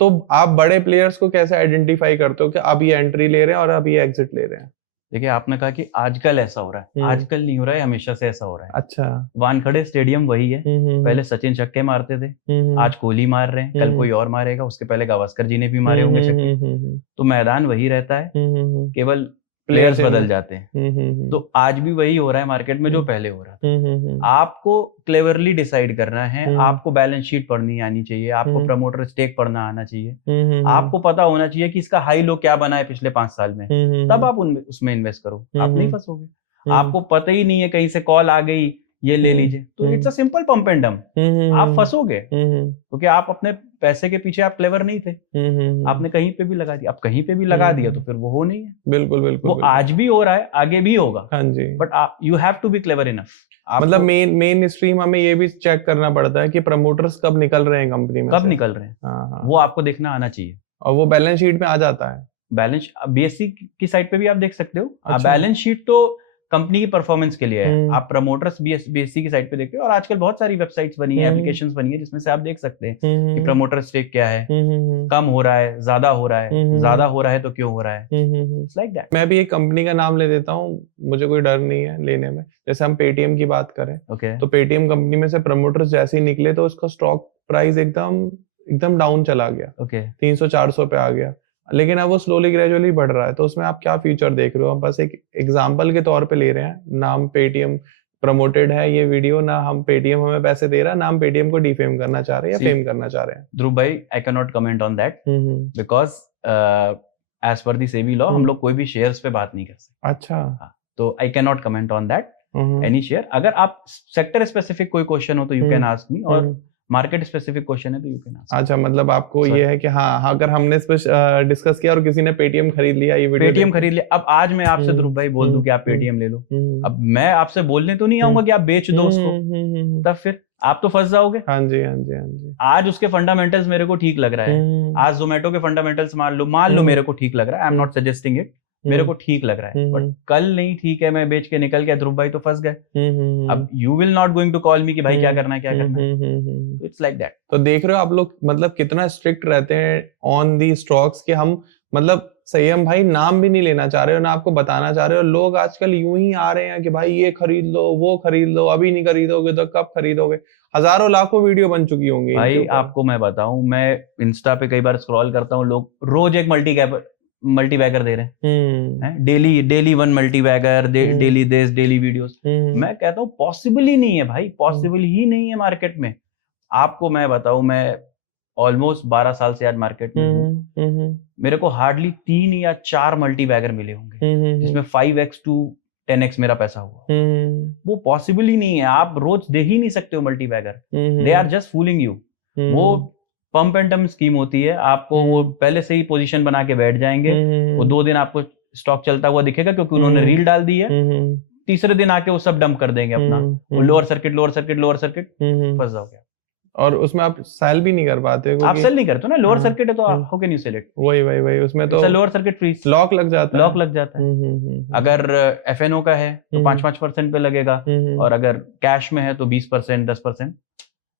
तो आप बड़े प्लेयर्स को कैसे आइडेंटिफाई करते हो कि अब ये एंट्री ले रहे हैं और अब ये एग्जिट ले रहे हैं? देखिए, आपने कहा कि आजकल ऐसा हो रहा है, आजकल नहीं हो रहा है, हमेशा से ऐसा हो रहा है। अच्छा। वानखेड़े स्टेडियम वही है, पहले सचिन छक्के मारते थे, आज कोहली मार रहे हैं, कल कोई और मारेगा, उसके पहले गावस्कर जी ने भी मारे होंगे छक्के। तो मैदान वही रहता है, केवल प्लेयर्स बदल जाते हैं। तो आज भी वही हो रहा है मार्केट में जो पहले हो रहा था। आपको क्लेवरली डिसाइड करना है, आपको बैलेंस शीट पढ़नी आनी चाहिए, आपको प्रमोटर स्टेक पढ़ना आना चाहिए, आपको पता होना चाहिए कि इसका हाई लो क्या बना है पिछले 5 साल में, तब आप उसमें इन्वेस्ट करो, आप नहीं फंसोगे। आपको पता ही नहीं है, कहीं से कॉल आ गई ये ले लीजिए, तो it's a simple pump and dump, आप फंसोगे, क्योंकि आप अपने पैसे के पीछे आप क्लेवर नहीं थे, आपने कहीं पे भी लगा दिया, आप कहीं पे भी लगा दिया तो फिर वो हो नहीं है। बिल्कुल बिल्कुल। वो आज भी हो रहा है, आगे भी होगा। हाँ जी। But you have to be clever enough. मतलब मेन स्ट्रीम हमें ये भी चेक करना पड़ता है कि प्रमोटर्स कब निकल रहे हैं कंपनी में, कब निकल रहे हैं, वो आपको देखना आना चाहिए, और वो बैलेंस शीट में आ जाता है। बैलेंस बीएससी की साइट पे भी आप देख सकते हो। अच्छा। बैलेंस शीट तो कंपनी की परफॉर्मेंस के लिए है, आप प्रमोटर्स बीएससी की साइट पे देखते हो, और आजकल बहुत सारी वेबसाइट्स बनी है, एप्लीकेशंस बनी है, जिसमें से आप देख सकते हैं कि प्रमोटर स्टेक क्या है, कम हो रहा है, ज्यादा हो रहा है, ज्यादा हो रहा है तो क्यों हो रहा है, इट्स लाइक दैट। मैं भी एक कंपनी का नाम ले देता हूँ, मुझे कोई डर नहीं है लेने में। जैसे हम पेटीएम की बात करें, तो पेटीएम कंपनी में से प्रमोटर्स जैसे ही निकले तो उसका स्टॉक प्राइस एकदम डाउन चला गया, 300-400 पे आ गया, लेकिन अब वो स्लोली ग्रेजुअली बढ़ रहा है। तो उसमें आप क्या फ्यूचर देख रहे हो? हम बस एक एग्जांपल के तौर पे ले रहे हैं, नाम पेटीएम प्रमोटेड है ये वीडियो, ना हम पेटीएम हमें पैसे दे रहा है, ना हम पेटीएम को डिफेम करना चाह रहे हैं या फेम करना चाह रहे हैं। ध्रुव भाई, I can not comment on that, because as per the SEBI law हम लोग कोई भी शेयर्स पे बात नहीं कर सकते। अच्छा। तो आई can not comment on that any share. अगर आप सेक्टर स्पेसिफिक कोई क्वेश्चन हो तो यू कैन आस्क मी, और मार्केट स्पेसिफिक क्वेश्चन है तो यू कैन आस्क। अच्छा, मतलब आपको ये है कि हाँ, अगर हमने इस पे डिस्कस किया और किसी ने पेटीएम खरीद लिया, ये वीडियो पेटीएम खरीद लिया, अब आज मैं आपसे ध्रुव भाई बोल दूं कि आप पेटीएम ले लो, अब मैं आपसे बोलने तो नहीं आऊंगा कि आप बेच दो उसको, तब फिर आप तो फंस जाओगे। हाँ जी, हाँ जी, हाँ जी। आज उसके फंडामेंटल्स मेरे को ठीक लग रहा है, आज जोमेटो के फंडामेंटल्स मान लो मेरे को ठीक लग रहा है, I am not suggesting it, मेरे को ठीक लग रहा है, बट कल नहीं ठीक है, मैं बेच के निकल गया, ध्रुव भाई तो फंस गए। अब you will not going to call me कि भाई क्या करना है, क्या करना है, इट्स लाइक दैट। तो देख रहे हो आप लोग, मतलब कितना स्ट्रिक्ट रहते हैं ऑन दी स्टॉक्स कि हम, मतलब संयम भाई नाम भी नहीं लेना चाह रहे हो, ना आपको बताना चाह रहे हो। लोग आजकल यूं ही आ रहे हैं कि भाई ये खरीद लो, वो खरीद लो, अभी नहीं खरीदोगे तो कब खरीदोगे। हजारों लाखों वीडियो बन चुकी होंगी भाई। आपको मैं बताऊं, मैं इंस्टा पे कई बार स्क्रॉल करता हूँ, लोग रोज एक मल्टीबैगर दे रहे हैं, daily 1 multibagger, daily this, daily videos. मैं कहता हूँ पॉसिबल ही नहीं है भाई, पॉसिबल ही नहीं है मार्केट में। आपको मैं बताऊं, मैं ऑलमोस्ट 12 साल से आज मार्केट में हूँ, मेरे को हार्डली 3 या 4 मल्टीबैगर मिले होंगे, जिसमें 5x2 10x मेरा पैसा हुआ। वो पॉसिबल ही नहीं है, आप रोज दे ही नहीं सकते हो multi bagger, they are just fooling you. वो पंप एंड डंप स्कीम होती है, आपको वो पहले से ही पोजीशन बना के बैठ जाएंगे, वो 2 दिन आपको स्टॉक चलता हुआ दिखेगा क्योंकि उन्होंने रील डाल दी है, तीसरे दिन आके वो सब डंप कर देंगे अपना, लोअर सर्किट फंस जाओगे। और उसमें आप सेल भी नहीं कर पाते, आप सेल नहीं करते ना, लोअर सर्किट है तो how can you sell it? वही उसमें तो लोअर सर्किट फ्रीज, लॉक लग जाता है। अगर FNO का है तो 5% पे लगेगा, और अगर कैश में है तो 20%, 10%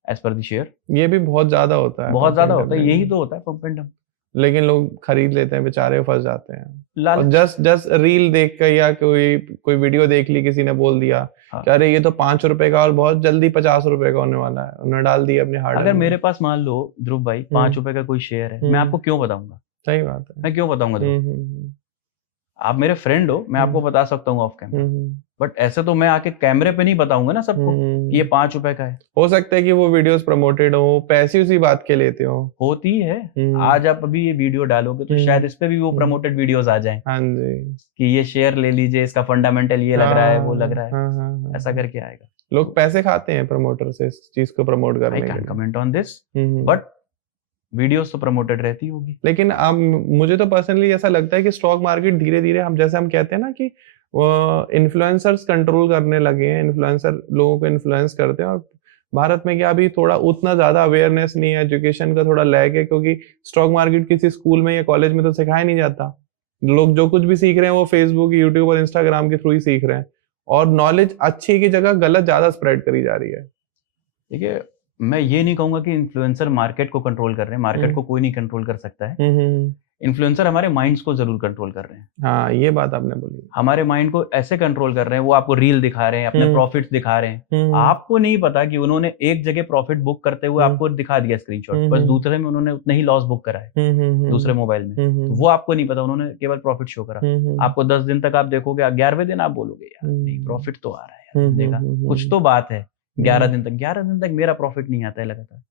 एज पर द शेयर। ये भी बहुत ज्यादा होता है, बहुत ज्यादा होता है, यही तो होता है पंप एंड डंप। लेकिन लोग खरीद लेते हैं, बेचारे फंस जाते हैं। और जस्ट रील देख कर या कोई वीडियो देख ली, किसी ने बोल दिया कि अरे ये तो 5 रुपए का और बहुत जल्दी 50 रुपए का होने वाला है, उन्होंने डाल दिया अपने हार्ड। अगर मेरे पास मान लो ध्रुव भाई 5 रुपए का कोई शेयर है, मैं आपको क्यों बताऊंगा? सही बात है, मैं क्यों बताऊंगा? आप मेरे फ्रेंड हो, मैं आपको बता सकता हूँ ऑफ कैमरा, बट ऐसे तो मैं आके कैमरे पे नहीं बताऊंगा ना सबको कि ये 5 रुपए का है। हो सकता है कि वो वीडियोस प्रमोटेड हो, पैसे उसी बात के लेते हो, होती है। आज आप अभी ये वीडियो डालोगे तो शायद इस पे भी वो प्रमोटेड वीडियोस आ जाएं। हाँ जी, कि ये शेयर ले लीजिए, इसका फंडामेंटल ये लग रहा है, वो लग रहा है, ऐसा करके आएगा। लोग पैसे खाते हैं प्रमोटर से इस चीज को प्रमोट करने के लिए। I can comment on this, but videos तो प्रमोटेड रहती होगी। लेकिन अब मुझे तो पर्सनली ऐसा लगता है कि स्टॉक मार्केट धीरे धीरे, हम जैसे हम कहते हैं ना कि इन्फ्लुएंसर्स कंट्रोल करने लगे हैं, इन्फ्लुएंसर लोगों को इन्फ्लुएंस करते हैं। और भारत में क्या अभी थोड़ा उतना ज्यादा अवेयरनेस नहीं है, एजुकेशन का थोड़ा लैग है, क्योंकि स्टॉक मार्केट किसी स्कूल में या कॉलेज में तो सिखाया नहीं जाता। लोग जो कुछ भी सीख रहे हैं वो फेसबुक, यूट्यूब और इंस्टाग्राम के थ्रू ही सीख रहे हैं, और नॉलेज अच्छी की जगह गलत ज्यादा स्प्रेड करी जा रही है। देखिए, मैं ये नहीं कहूंगा कि इन्फ्लुएंसर मार्केट को कंट्रोल कर रहे हैं, मार्केट को कोई नहीं कंट्रोल कर सकता है। इन्फ्लुएंसर हमारे माइंड्स को जरूर कंट्रोल कर रहे हैं। हाँ, ये बात आपने बोली। हमारे माइंड को ऐसे कंट्रोल कर रहे हैं, वो आपको रील दिखा रहे हैं, अपने प्रॉफिट्स दिखा रहे हैं, आपको नहीं पता कि उन्होंने एक जगह प्रॉफिट बुक करते हुए आपको दिखा दिया स्क्रीनशॉट, बस दूसरे में उन्होंने उतना ही लॉस बुक करा है दूसरे मोबाइल में, तो वो आपको नहीं पता, उन्होंने केवल प्रॉफिट शो करा। आपको 10 दिन तक आप देखोगे, 11वें दिन आप बोलोगे यार नहीं, प्रॉफिट तो आ रहा है यार, देखा कुछ तो बात है। 11 दिन तक मेरा प्रॉफिट नहीं आता है लगातार।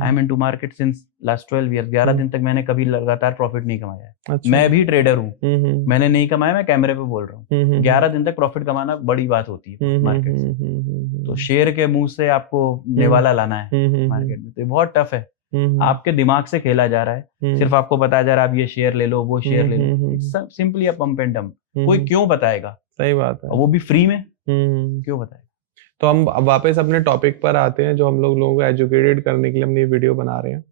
I am into market since last 12 years. 11 दिन तक मैंने कभी लगातार प्रॉफिट नहीं कमाया है। अच्छा। मैं भी ट्रेडर हूँ, मैंने नहीं कमाया, मैं कैमरे पे बोल रहा हूँ। 11 दिन तक प्रॉफिट कमाना बड़ी बात होती है मार्केट से। तो शेर के मुंह से आपको निवाला लाना है मार्केट में, तो ये बहुत टफ है। आपके दिमाग से खेला जा रहा है, सिर्फ आपको बताया जा रहा है आप ये शेयर ले लो, वो शेयर ले लो, simply a pump and dump. कोई क्यों बताएगा? सही बात है, वो भी फ्री में क्यों बताएगा? तो हम अब वापस अपने टॉपिक पर आते हैं, जो हम लोगों को एजुकेटेड करने के लिए हम ये वीडियो बना रहे हैं।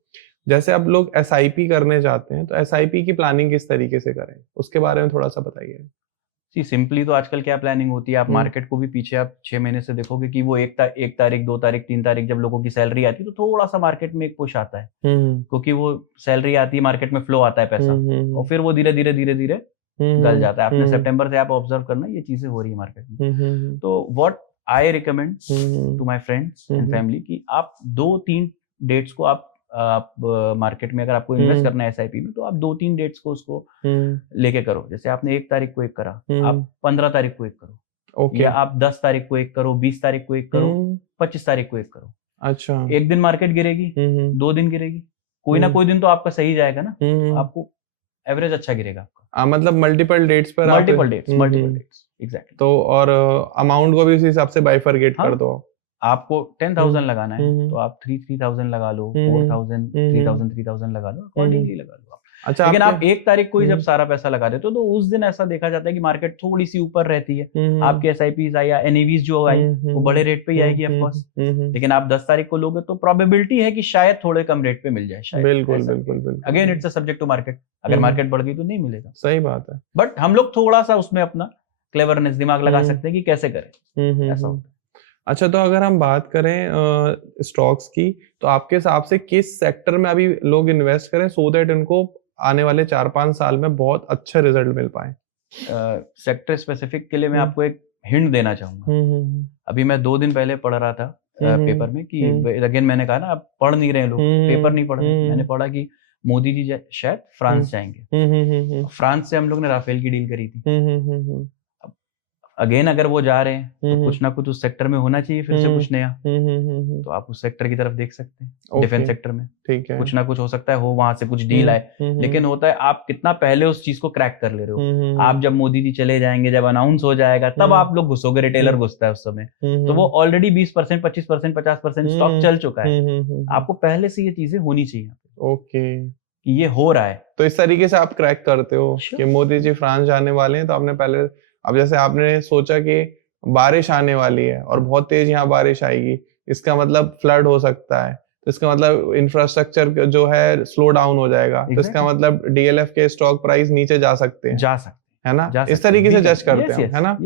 जैसे अब लोग SIP करने जाते हैं, तो SIP की प्लानिंग किस तरीके से करें, उसके बारे में थोड़ा सा बताइए। सिंपली तो आजकल क्या प्लानिंग होती है, आप मार्केट को भी पीछे आप 6 महीने से देखोगे कि वो 1 तारीख, 2 तारीख, 3 तारीख जब लोगों की सैलरी आती है तो थोड़ा सा मार्केट में एक पुश आता है, क्योंकि वो सैलरी आती है, मार्केट में फ्लो आता है पैसा, और फिर वो धीरे धीरे गल जाता है। आपने सितंबर से आप ऑब्जर्व करना, ये चीजें हो रही है मार्केट में। तो what I recommend to my friends and family कि आप 2-3 डेट्स को आप मार्केट में अगर आपको इन्वेस्ट करना है SIP में, तो आप 2-3 डेट्स को उसको लेके करो। जैसे आपने 1 तारीख को एक करा, आप 15 तारीख को एक करो, या आप 10 तारीख को एक करो, 20 तारीख को एक करो, 25 तारीख को एक करो। अच्छा, एक दिन मार्केट गिरेगी, 2 दिन गिरेगी, कोई ना कोई दिन तो आपका सही जाएगा ना, आपको एवरेज अच्छा गिरेगा आपका। मतलब मल्टीपल डेट्स पर, मल्टीपल डेट्स एग्जैक्टली। तो और अमाउंट को भी उसी हिसाब से बाइफरगेट कर दो। आपको 10,000 लगाना है तो आप 3,000 लगा लो, 4,000, 3,000 लगा लो, अकॉर्डिंगली लगा लो। अच्छा, लेकिन आप 1 तारीख को ही जब सारा पैसा लगा देते हो, तो उस दिन ऐसा देखा जाता है कि मार्केट थोड़ी सी ऊपर रहती है, आपके SIPs या NAVs जो आई वो बड़े रेट पे ही आएगी ऑफ कोर्स। लेकिन आप 10 तारीख को लोगे तो प्रोबेबिलिटी है कि शायद थोड़े कम रेट पे मिल जाए, शायद। बिल्कुल। Again it's a subject to market, अगर मार्केट बढ़ गई तो नहीं मिलेगा। सही बात है, बट हम लोग थोड़ा सा उसमें अपना क्लेवरनेस, दिमाग लगा सकते हैं कि कैसे करें, ऐसा होता है। अच्छा, तो अगर हम बात करें स्टॉक्स की, तो आपके हिसाब से किस सेक्टर में अभी लोग इन्वेस्ट करें सो दैट इनको आने वाले 4-5 साल में बहुत अच्छे रिजल्ट मिल पाए? सेक्टर स्पेसिफिक के लिए मैं आपको एक हिंट देना चाहूंगा। अभी मैं 2 दिन पहले पढ़ रहा था पेपर में कि अगेन मैंने कहा ना, आप पढ़ नहीं रहे लोग, पेपर नहीं पढ़ रहे। मैंने पढ़ा कि मोदी जी शायद फ्रांस जाएंगे, फ्रांस से हम लोग ने राफेल की डील करी थी। अगेन अगर वो जा रहे हैं तो कुछ ना कुछ उस सेक्टर में होना चाहिए फिर से कुछ नया, तो आप उस सेक्टर की तरफ देख सकते हैं। डिफेंस सेक्टर में ठीक है, कुछ ना कुछ हो सकता है, हो वहां से कुछ डील आए, लेकिन होता है आप कितना पहले उस चीज को क्रैक कर ले रहे हो। आप जब मोदी जी चले जाएंगे, जब अनाउंस हो जाएगा, तब आप लोग घुसोगे, रिटेलर घुसता है उस समय, तो वो ऑलरेडी 20%, 25%, 50% स्टॉक चल चुका है। आपको पहले से ये चीजें होनी चाहिए ओके, कि ये हो रहा है। तो इस तरीके से आप क्रैक करते हो कि मोदी जी फ्रांस जाने वाले हैं, तो आपने पहले, अब जैसे आपने सोचा कि बारिश आने वाली है और बहुत तेज यहाँ बारिश आएगी, इसका मतलब फ्लड हो सकता है, तो इसका मतलब इंफ्रास्ट्रक्चर जो है स्लो डाउन हो जाएगा, तो इसका मतलब डीएलएफ के स्टॉक प्राइस नीचे जा सकते हैं, है ना? इस तरीके से जज करते हैं, है ना?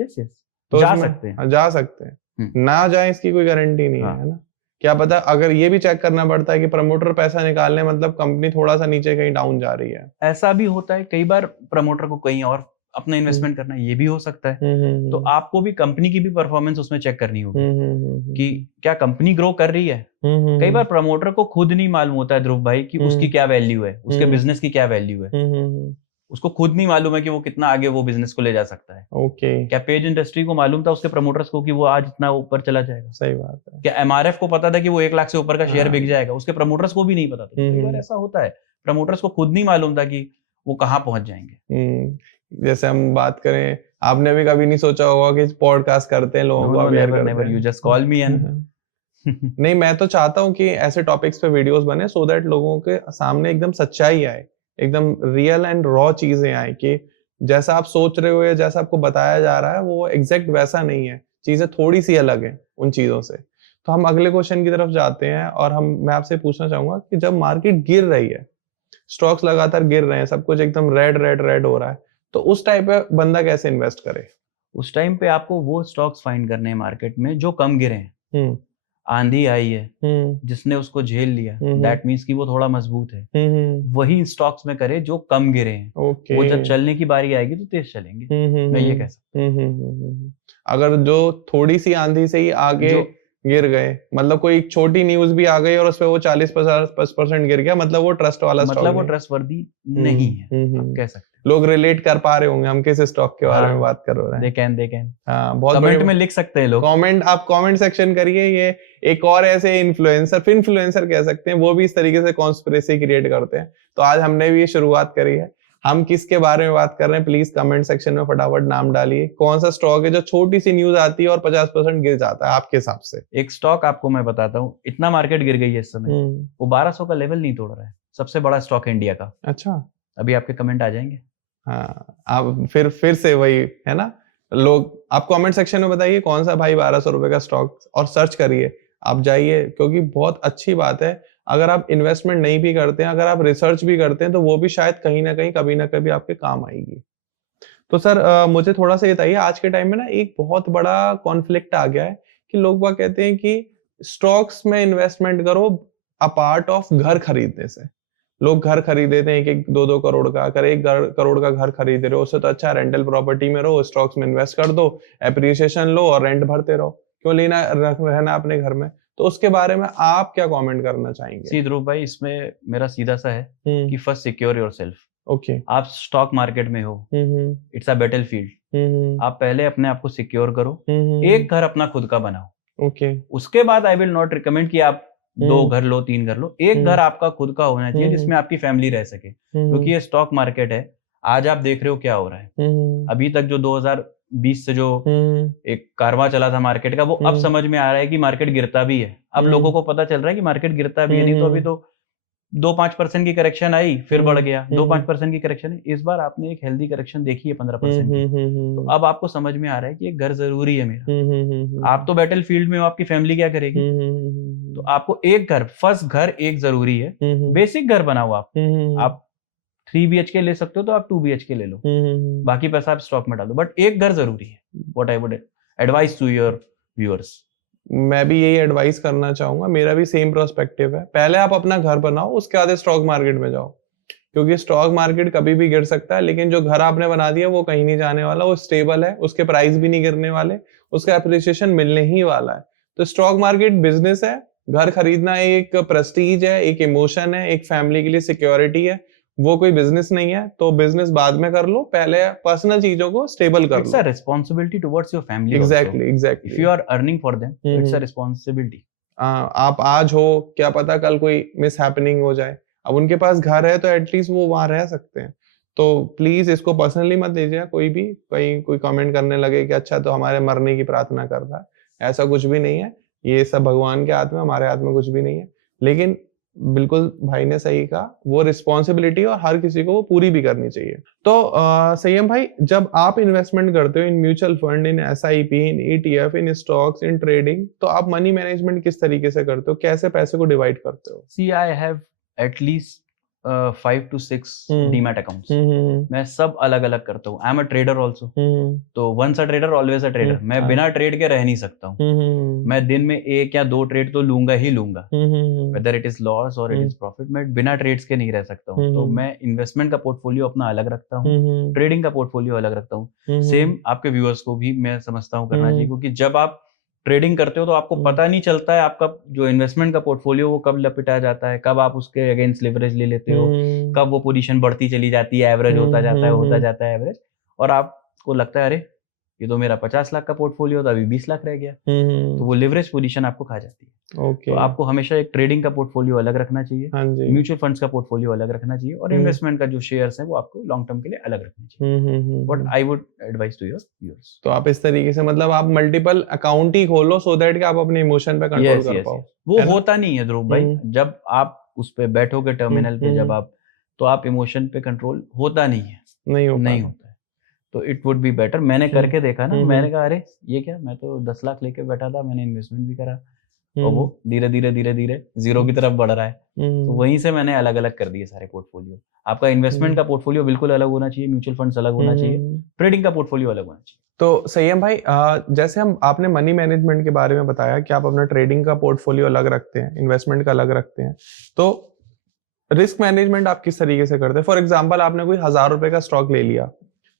तो जा सकते हैं, जा सकते हैं, ना जाए इसकी कोई गारंटी नहीं है ना? क्या पता, अगर ये भी चेक करना पड़ता है कि प्रमोटर पैसा निकालने मतलब कंपनी थोड़ा सा नीचे कहीं डाउन जा रही है। ऐसा भी होता है कई बार, प्रमोटर को कहीं और अपना इन्वेस्टमेंट करना है, ये भी हो सकता है। तो आपको भी कंपनी की भी परफॉर्मेंस उसमें चेक करनी होगी कि क्या कंपनी ग्रो कर रही है। कई बार प्रमोटर को खुद नहीं मालूम होता है ध्रुव भाई कि उसकी क्या वैल्यू है, उसके बिजनेस की क्या वैल्यू है। उसको खुद नहीं मालूम है कि वो कितना आगे वो बिजनेस को ले जा सकता है। क्या पेज इंडस्ट्री को मालूम था उसके प्रमोटर्स को कि वो आज इतना ऊपर चला जाएगा? सही बात है। क्या एमआरएफ को पता था कि वो 1 लाख से ऊपर का शेयर बिक जाएगा? उसके प्रमोटर्स को भी नहीं पता था। कई बार ऐसा होता है, प्रमोटर्स को खुद नहीं मालूम था कि वो कहाँ पहुंच जाएंगे। जैसे हम बात करें, आपने भी कभी नहीं सोचा होगा कि पॉडकास्ट करते हैं, लोगों को अवेयर करते हैं। You just call me and नहीं, मैं तो चाहता हूँ कि ऐसे टॉपिक्स पे वीडियोस बने, सो दैट लोगों के सामने एकदम सच्चाई आए, एकदम रियल एंड रॉ चीजें आए, कि जैसा आप सोच रहे हो या जैसा आपको बताया जा रहा है वो एग्जैक्ट वैसा नहीं है, चीजें थोड़ी सी अलग है उन चीजों से। तो हम अगले क्वेश्चन की तरफ जाते हैं, और मैं आपसे पूछना चाहूंगा कि जब मार्केट गिर रही है, स्टॉक्स लगातार गिर रहे हैं, सब कुछ एकदम रेड हो रहा है, तो उस टाइप पे बंदा कैसे इन्वेस्ट करे? उस टाइम पे आपको वो स्टॉक्स फाइंड करने हैं मार्केट में जो कम गिरे हैं। आंधी आई है, जिसने उसको झेल लिया, दैट मींस कि वो थोड़ा मजबूत है। वही स्टॉक्स में करे जो कम गिरे हैं। वो जब चलने की बारी आएगी तो तेज चलेंगे। मैं ये कह सकता हूँ। अगर जो थोड़ी सी आंधी से ही आगे गिर गए, मतलब कोई छोटी न्यूज भी आ गई और उसपे वो 40-50% गिर गया, मतलब वो ट्रस्ट वाला स्टॉक, मतलब वो ट्रस्टवर्दी नहीं है, आप कह सकते हैं। लोग रिलेट कर पा रहे होंगे हम किस स्टॉक के बारे में बात कर रहे हैं। दे कैन बहुत कमेंट में लिख सकते हैं लोग, आप कमेंट सेक्शन करिए। ये एक और ऐसे इन्फ्लुएंसर कह सकते हैं, वो भी इस तरीके से कॉन्स्पिरेसी क्रिएट करते हैं। तो आज हमने भी ये शुरुआत करी है। हम किसके बारे में बात कर रहे हैं, प्लीज कमेंट सेक्शन में फटाफट नाम डालिए। कौन सा स्टॉक है जो छोटी सी न्यूज आती है और 50% गिर जाता है आपके हिसाब से? एक स्टॉक आपको मैं बताता हूँ, इतना मार्केट गिर गई है इस समय, वो 1200 का लेवल नहीं तोड़ रहा है। सबसे बड़ा स्टॉक है इंडिया का। अच्छा, अभी आपके कमेंट आ जाएंगे। हाँ, आप फिर से वही है ना, लोग आप कमेंट सेक्शन में बताइए कौन सा भाई 1200 रुपए का स्टॉक, और सर्च करिए, आप जाइए, क्योंकि बहुत अच्छी बात है। अगर आप इन्वेस्टमेंट नहीं भी करते हैं, अगर आप रिसर्च भी करते हैं, तो वो भी शायद कहीं ना कहीं कभी ना कभी आपके काम आएगी। तो सर मुझे थोड़ा सा बताइए, आज के टाइम में ना एक बहुत बड़ा कॉन्फ्लिक्ट आ गया है कि लोग बात कहते हैं कि स्टॉक्स में इन्वेस्टमेंट करो अपार्ट ऑफ घर खरीदने से। लोग घर खरीद लेते हैं 1-2 करोड़ का, अगर 1 करोड़ का घर खरीद रहे हो, उससे तो अच्छा रेंटल प्रॉपर्टी में रहो, स्टॉक्स में इन्वेस्ट कर दो, एप्रिसिएशन लो और रेंट भरते रहो, क्यों लेना रहना अपने घर में? तो उसके बारे में आप क्या कमेंट करना चाहेंगे? ध्रुव भाई, इसमें मेरा सीधा सा है कि फर्स्ट सिक्योर योरसेल्फ। ओके, आप स्टॉक मार्केट में हो, इट्स अ बैटलफील्ड। आप पहले अपने आप को सिक्योर करो, एक घर अपना खुद का बनाओ। ओके, उसके बाद आई विल नॉट रिकमेंड कि आप 2 घर लो, 3 घर लो। एक घर आपका खुद का होना चाहिए जिसमें आपकी फैमिली रह सके, क्योंकि ये स्टॉक मार्केट है। आज आप देख रहे हो क्या हो रहा है। अभी तक जो 2020 से जो एक कारवां चला था मार्केट का, वो अब समझ में आ रहा है कि मार्केट गिरता भी है। अब लोगों को पता चल रहा है कि मार्केट गिरता भी है। नहीं तो अभी तो 2-5% की करेक्शन आई, फिर बढ़ गया। 2-5% की करेक्शन है। इस बार आपने एक हेल्दी करेक्शन देखी है 15% की। तो अब आपको समझ में आ रहा है कि एक घर जरूरी है मेरा। आप तो बैटल फील्ड में हो, आपकी फैमिली क्या करेगी? तो आपको एक घर, फर्स्ट घर एक जरूरी है। बेसिक घर बनाओ आप 3 BHK ले सकते हो तो आप 2 BHK ले लो, बाकी पैसा आप स्टॉक में डालो, बट एक घर जरूरी है। What I would advice to your viewers. मैं भी यही एडवाइस करना चाहूंगा, मेरा भी सेम पर्सपेक्टिव है। पहले आप अपना घर बनाओ, उसके बाद स्टॉक मार्केट में जाओ, क्योंकि स्टॉक मार्केट कभी भी गिर सकता है, लेकिन जो घर आपने बना दिया वो कहीं नहीं जाने वाला, वो स्टेबल है, उसके प्राइस भी नहीं गिरने वाले, उसका एप्रिसिएशन मिलने ही वाला है। तो स्टॉक मार्केट बिजनेस है, घर खरीदना एक प्रेस्टीज है, एक इमोशन है, एक फैमिली के लिए सिक्योरिटी है। वो कोई बिजनेस नहीं है, तो बिजनेस बाद में कर लो, पहले पर्सनल चीजों को स्टेबल कर इट्स लो। A responsibility towards your family also. Exactly if you are earning for them, it's a responsibility. आप आज हो, क्या पता कल कोई मिस हैपनिंग हो जाए। अब उनके पास घर है तो एटलीस्ट वो वहां रह सकते हैं। तो प्लीज इसको पर्सनली मत लीजिए, कोई भी कहीं कोई कमेंट करने लगे कि अच्छा तो हमारे मरने की प्रार्थना कर रहा है, ऐसा कुछ भी नहीं है। ये सब भगवान के हाथ में, हमारे हाथ में कुछ भी नहीं है। लेकिन बिल्कुल भाई ने सही कहा, वो रिस्पॉन्सिबिलिटी और हर किसी को वो पूरी भी करनी चाहिए। तो संयम भाई, जब आप इन्वेस्टमेंट करते हो in mutual fund, in SIP, in ETF, in stocks, in trading, तो आप मनी मैनेजमेंट किस तरीके से करते हो, कैसे पैसे को डिवाइड करते हो? See I have at least 5 to 6 demat accounts. मैं सब अलग अलग करता हूँ। I am a trader also, तो once a trader always a trader. मैं बिना ट्रेड के रह नहीं सकता हूँ। मैं दिन में 1 या 2 ट्रेड तो लूंगा ही लूंगा, वेदर इट इज लॉस और इट इज प्रॉफिट। मैं बिना ट्रेड्स के नहीं रह सकता हूँ। तो मैं इन्वेस्टमेंट का पोर्टफोलियो अपना अलग रखता हूँ, ट्रेडिंग का पोर्टफोलियो अलग रखता हूँ। सेम आपके व्यूअर्स को भी मैं समझता हूँ करना चाहिए, क्योंकि जब आप ट्रेडिंग करते हो तो आपको पता नहीं चलता है आपका जो इन्वेस्टमेंट का पोर्टफोलियो वो कब लपेटा जाता है, कब आप उसके अगेंस्ट लिवरेज ले लेते हो, कब वो पोजीशन बढ़ती चली जाती है, एवरेज होता जाता है एवरेज, और आपको लगता है अरे ये तो मेरा 50 लाख का पोर्टफोलियो था, अभी 20 लाख रह गया। तो वो लिवरेज पोजीशन आपको खा जाती है। तो आपको हमेशा एक ट्रेडिंग का पोर्टफोलियो अलग रखना चाहिए, म्यूचुअल फंड्स का पोर्टफोलियो अलग रखना चाहिए, और इन्वेस्टमेंट का जो शेयर्स है वो आपको लॉन्ग टर्म के लिए अलग रखना चाहिए। What I would advice to your viewers. तो आप इस तरीके से मतलब आप मल्टीपल अकाउंट ही खोलो, सो दैट कि आप अपने इमोशन पे कंट्रोल कर पाओ। वो होता नहीं है ध्रुव भाई, जब आप उस पे बैठोगे टर्मिनल पे, जब आप, तो आप इमोशन पे कंट्रोल होता नहीं है, नहीं होता है। तो इट वुड बी बेटर। मैंने करके देखा ना, मैंने कहा अरे ये क्या, मैं तो 10 लाख लेके बैठा था, मैंने इन्वेस्टमेंट भी करा और वो धीरे धीरे जीरो की तरफ बढ़ रहा है। तो वहीं से मैंने अलग अलग कर दिए सारे पोर्टफोलियो। आपका इन्वेस्टमेंट का पोर्टफोलियो बिल्कुल अलग होना चाहिए, म्यूचुअल फंड्स अलग होना चाहिए, ट्रेडिंग का पोर्टफोलियो अलग होना चाहिए। तो संयम भाई, जैसे आपने मनी मैनेजमेंट के बारे में बताया कि आप अपना ट्रेडिंग का पोर्टफोलियो अलग रखते हैं, इन्वेस्टमेंट का अलग रखते हैं, तो रिस्क मैनेजमेंट आप किस तरीके से करते हैं? फॉर एग्जांपल आपने कोई 1000 रुपए का स्टॉक ले लिया,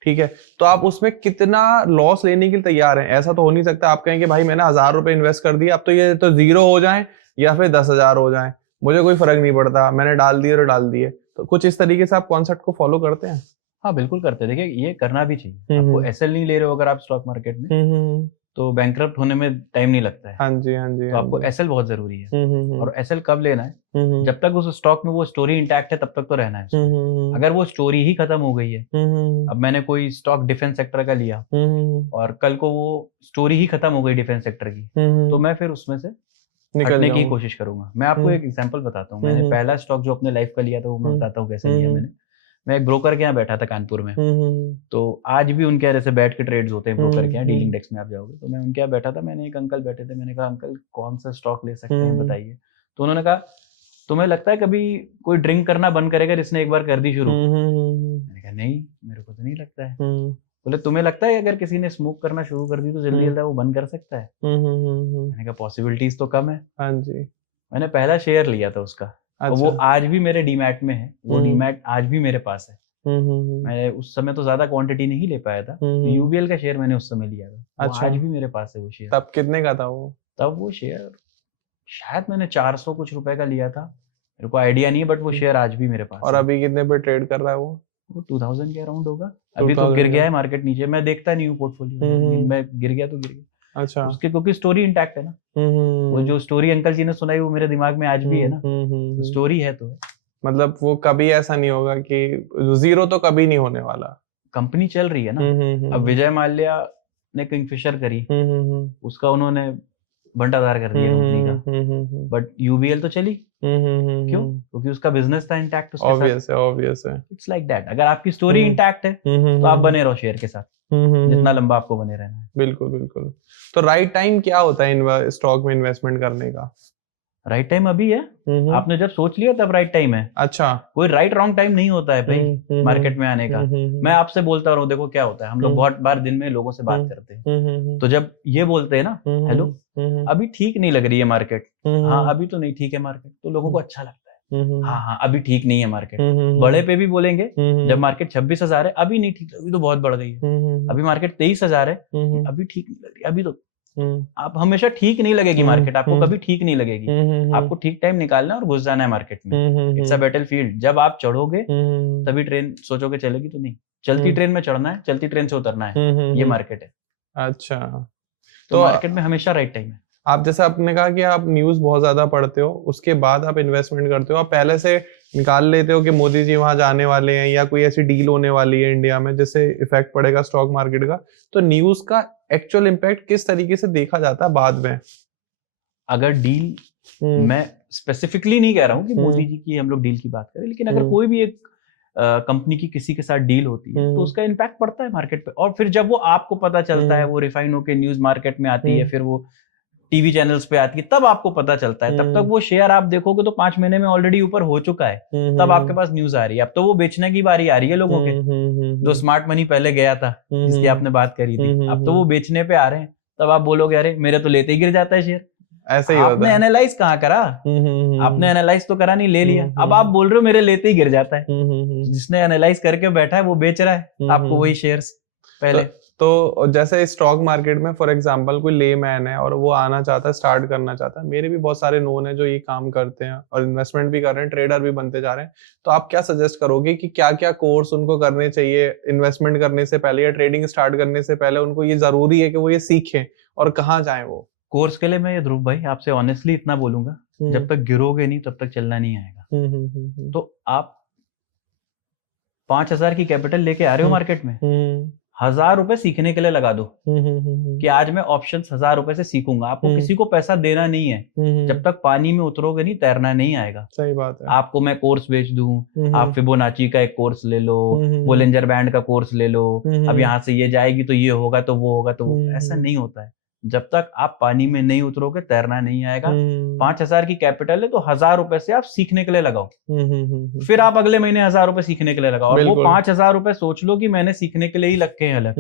ठीक है, तो आप उसमें कितना लॉस लेने के लिए तैयार हैं? ऐसा तो हो नहीं सकता आप कहें कि भाई मैंने 1000 रुपए इन्वेस्ट कर दिया, अब तो ये तो 0 हो जाए या फिर 10,000 हो जाए, मुझे कोई फर्क नहीं पड़ता, मैंने डाल दिए और डाल दिए। तो कुछ इस तरीके से आप कॉन्सेप्ट को फॉलो करते हैं? हाँ बिल्कुल करते हैं। देखिए ये करना भी चाहिए। आपको एसएल नहीं ले रहे हो अगर आप स्टॉक मार्केट में, तो बैंकरप्ट होने में टाइम नहीं लगता है। हाँ जी, हाँ जी। तो आपको एसएल बहुत जरूरी है। और एसएल कब लेना है? जब तक उस स्टॉक में वो स्टोरी इंटैक्ट है तब तक तो रहना है। अगर वो स्टोरी ही खत्म हो गई है, अब मैंने कोई स्टॉक डिफेंस सेक्टर का लिया और कल को वो स्टोरी ही खत्म हो गई डिफेंस सेक्टर की, तो मैं फिर उसमें से हटने की कोशिश करूंगा। मैं आपको एक एग्जांपल बताता हूँ। मैंने पहला स्टॉक जो अपने लाइफ का लिया था वो मैं बताता हूँ कैसे लिया मैंने। मैं एक ब्रोकर के यहाँ बैठा था कानपुर में, तो आज भी उनके यहाँ जैसे बैठ के ट्रेड्स होते हैं ब्रोकर के यहाँ, डीलिंग डेस्क में आप जाओगे, तो मैं उनके यहाँ बैठा था। मैंने एक अंकल बैठे थे, मैंने कहा अंकल कौन सा स्टॉक ले सकते हैं बताइए। तो उन्होंने कहा तुम्हें लगता है कभी कोई ड्रिंक करना बंद करेगा जिसने एक बार कर दी शुरू? मैंने कहा नहीं, मेरे को तो नहीं लगता है। बोले तुम्हें लगता है अगर किसी ने स्मोक करना शुरू कर दी तो जल्दी जल्दी वो बंद कर सकता है? मैंने कहा पॉसिबिलिटीज तो कम है। हाँ जी। मैंने पहला शेयर लिया था उसका, और वो आज भी मेरे डीमैट में है। वो डीमैट आज भी मेरे पास है। मैं उस समय तो ज्यादा क्वांटिटी नहीं ले पाया था, तो यूबीएल का शेयर मैंने उस समय लिया था। अच्छा। आज भी मेरे पास है वो शेयर। तब कितने का था वो? तब वो शेयर शायद मैंने 400 कुछ रुपए का लिया था, मेरे को आइडिया नहीं है, बट वो शेयर आज भी मेरे पास और है। अभी कितने पे ट्रेड कर रहा है वो? 2000 के अराउंड होगा। अभी तो गिर गया है मार्केट नीचे, मैं देखता नहीं हूँ पोर्टफोलियो में, गिर गया तो गिर गया। अच्छा। उसके क्योंकि स्टोरी इंटैक्ट है ना। वो जो स्टोरी अंकल जी ने सुनाई वो मेरे दिमाग में आज भी है ना, तो स्टोरी है तो है। मतलब वो कभी ऐसा नहीं होगा कि 0 तो कभी नहीं होने वाला। कंपनी चल रही है ना। अब विजय माल्या ने किंगफिशर करी, उसका उन्होंने भंडाधार कर दिया कंपनी का, बट यूबीएल तो चली। क्यों? क्योंकि उसका बिजनेस था इंटैक्ट उसके साथ। ऑब्वियस है। It's like that. अगर आपकी स्टोरी इंटैक्ट है तो आप बने रहो शेयर के साथ, जितना लंबा आपको बने रहना है। बिल्कुल बिल्कुल। तो राइट टाइम क्या होता है स्टॉक में इन्वेस्टमेंट करने का? राइट टाइम अभी है। आपने जब सोच लिया तब राइट टाइम है। अच्छा। कोई राइट रॉन्ग टाइम नहीं होता है भाई मार्केट में आने का। मैं आपसे बोलता रहा हूँ, देखो क्या होता है, हम लोग बहुत बार दिन में लोगों से बात करते हैं, तो जब ये बोलते हैं ना हेलो अभी ठीक नहीं लग रही है मार्केट, हाँ अभी तो नहीं ठीक है मार्केट, तो लोगों को अच्छा लगता है हाँ हाँ अभी ठीक नहीं है मार्केट। बड़े पे भी बोलेंगे जब मार्केट 26,000 है अभी नहीं ठीक, अभी तो बहुत बढ़ गई है। अभी मार्केट 23,000 है, अभी ठीक नहीं लग रही, अभी तो आप हमेशा ठीक नहीं लगेगी मार्केट, आपको कभी ठीक नहीं लगेगी, आपको ठीक टाइम निकालना है और घुस जाना है मार्केट में। It's a battlefield. जब आप चढ़ोगे तभी ट्रेन सोचोगे चलेगी, तो नहीं, चलती ट्रेन में चढ़ना है, चलती ट्रेन से उतरना है, ये मार्केट है। अच्छा, तो मार्केट में हमेशा राइट टाइम है। आप जैसे आपने कहा कि आप न्यूज़ बहुत ज्यादा पढ़ते हो, उसके बाद आप इन्वेस्टमेंट करते हो, आप पहले से निकाल लेते हो कि मोदी जी वहां जाने वाले हैं या कोई ऐसी डील होने वाली है इंडिया में जिससे इफेक्ट पड़ेगा स्टॉक मार्केट का, तो न्यूज़ का एक्चुअल इम्पैक्ट किस तरीके से देखा जाता है बाद में? अगर डील, मैं स्पेसिफिकली नहीं कह रहा हूँ कि मोदी जी की हम लोग डील की बात करें, लेकिन अगर कोई भी एक कंपनी की किसी के साथ डील होती है तो उसका इम्पैक्ट पड़ता है मार्केट पे। और फिर जब वो आपको पता चलता है, वो रिफाइन होकर न्यूज मार्केट में आती है, फिर वो टीवी चैनल्स पे आती है, तब आपको पता चलता है। तब तक वो शेयर आप देखोगे तो 5 महीने में ऑलरेडी ऊपर हो चुका है, तब आपके पास न्यूज आ रही है। अब तो वो बेचने की बारी आ रही है लोगों के, जो स्मार्ट मनी पहले गया था जिसकी आपने बात करी थी, अब तो वो बेचने पे आ रहे हैं। तब आप बोलोगे अरे मेरे तो लेते ही गिर जाता है शेयर। ऐसे ही आपने एनालाइज कहाँ करा? आपने एनालाइज तो करा नहीं, ले लिया। अब आप बोल रहे हो मेरे लेते ही गिर जाता है। जिसने एनालाइज करके बैठा है वो बेच रहा है आपको वही शेयर्स पहले। तो जैसे स्टॉक मार्केट में फॉर एग्जांपल कोई लेमैन है और वो आना चाहता है, स्टार्ट करना चाहता है, मेरे भी बहुत सारे नोन है जो ये काम करते हैं और इन्वेस्टमेंट भी कर रहे हैं, ट्रेडर भी बनते जा रहे हैं, तो आप क्या सजेस्ट करोगे कि क्या क्या कोर्स उनको करने चाहिए इन्वेस्टमेंट करने से पहले या ट्रेडिंग स्टार्ट करने से पहले? उनको ये जरूरी है कि वो ये सीखें और कहाँ जाए वो? कोर्स के लिए मैं ये ध्रुव भाई आपसे ऑनेस्टली इतना बोलूंगा, जब तक गिरोगे नहीं तब तक चलना नहीं आएगा। तो आप 5,000 की कैपिटल लेके आ रहे हो मार्केट में, 1,000 रुपए सीखने के लिए लगा दो कि आज मैं ऑप्शंस 1,000 रुपए से सीखूंगा। आपको किसी को पैसा देना नहीं है, जब तक पानी में उतरोगे नहीं तैरना नहीं आएगा। सही बात है। आपको मैं कोर्स बेच दूं, आप फिबोनाची का एक कोर्स ले लो, बोलिंजर बैंड का कोर्स ले लो, अब यहाँ से ये जाएगी तो ये होगा तो वो होगा तो ऐसा नहीं होता है। जब तक आप पानी में नहीं उतरोगे तैरना नहीं आएगा। 5,000 की कैपिटल है तो 1,000 रुपए से आप सीखने के लिए लगाओ, फिर आप अगले महीने 1,000 रुपए सीखने के लिए लगाओ, और वो 5,000 रुपए सोच लो कि मैंने सीखने के लिए ही रखे हैं अलग,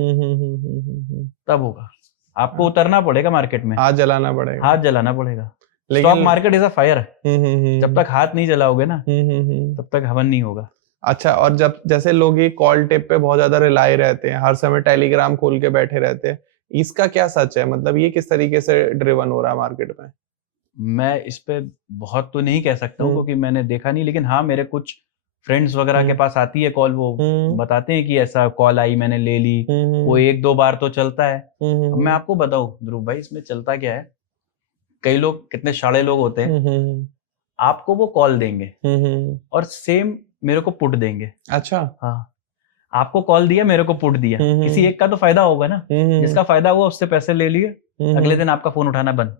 तब होगा। आपको उतरना पड़ेगा मार्केट में, हाथ जलाना पड़ेगा, हाथ जलाना पड़ेगा। Stock market is a fire, जब तक हाथ नहीं जलाओगे ना तब तक हवन नहीं होगा। अच्छा, और जब जैसे लोग ये कॉल टेप पे बहुत ज्यादा रिलाई रहते हैं, हर समय टेलीग्राम खोल के बैठे रहते हैं, इसका क्या सच है? मतलब ये किस तरीके से ड्रिवन हो रहा है मार्केट में? मैं इस पे बहुत तो नहीं कह सकता हूँ क्योंकि मैंने देखा नहीं, लेकिन हाँ मेरे कुछ फ्रेंड्स वगैरह के पास आती है कॉल, वो बताते हैं कि ऐसा कॉल आई, मैंने ले ली, वो 1-2 बार तो चलता है। अब मैं आपको बताऊं ध्रुव भाई इसमें चलता क्या है, कई लोग कितने शाणे लोग होते हैं, आपको वो कॉल देंगे और सेम मेरे को पुट देंगे। अच्छा, हाँ, आपको कॉल दिया, मेरे को पुट दिया, किसी एक का तो फायदा होगा ना, जिसका फायदा हुआ उससे पैसे ले लिए, अगले दिन आपका फोन उठाना बंद।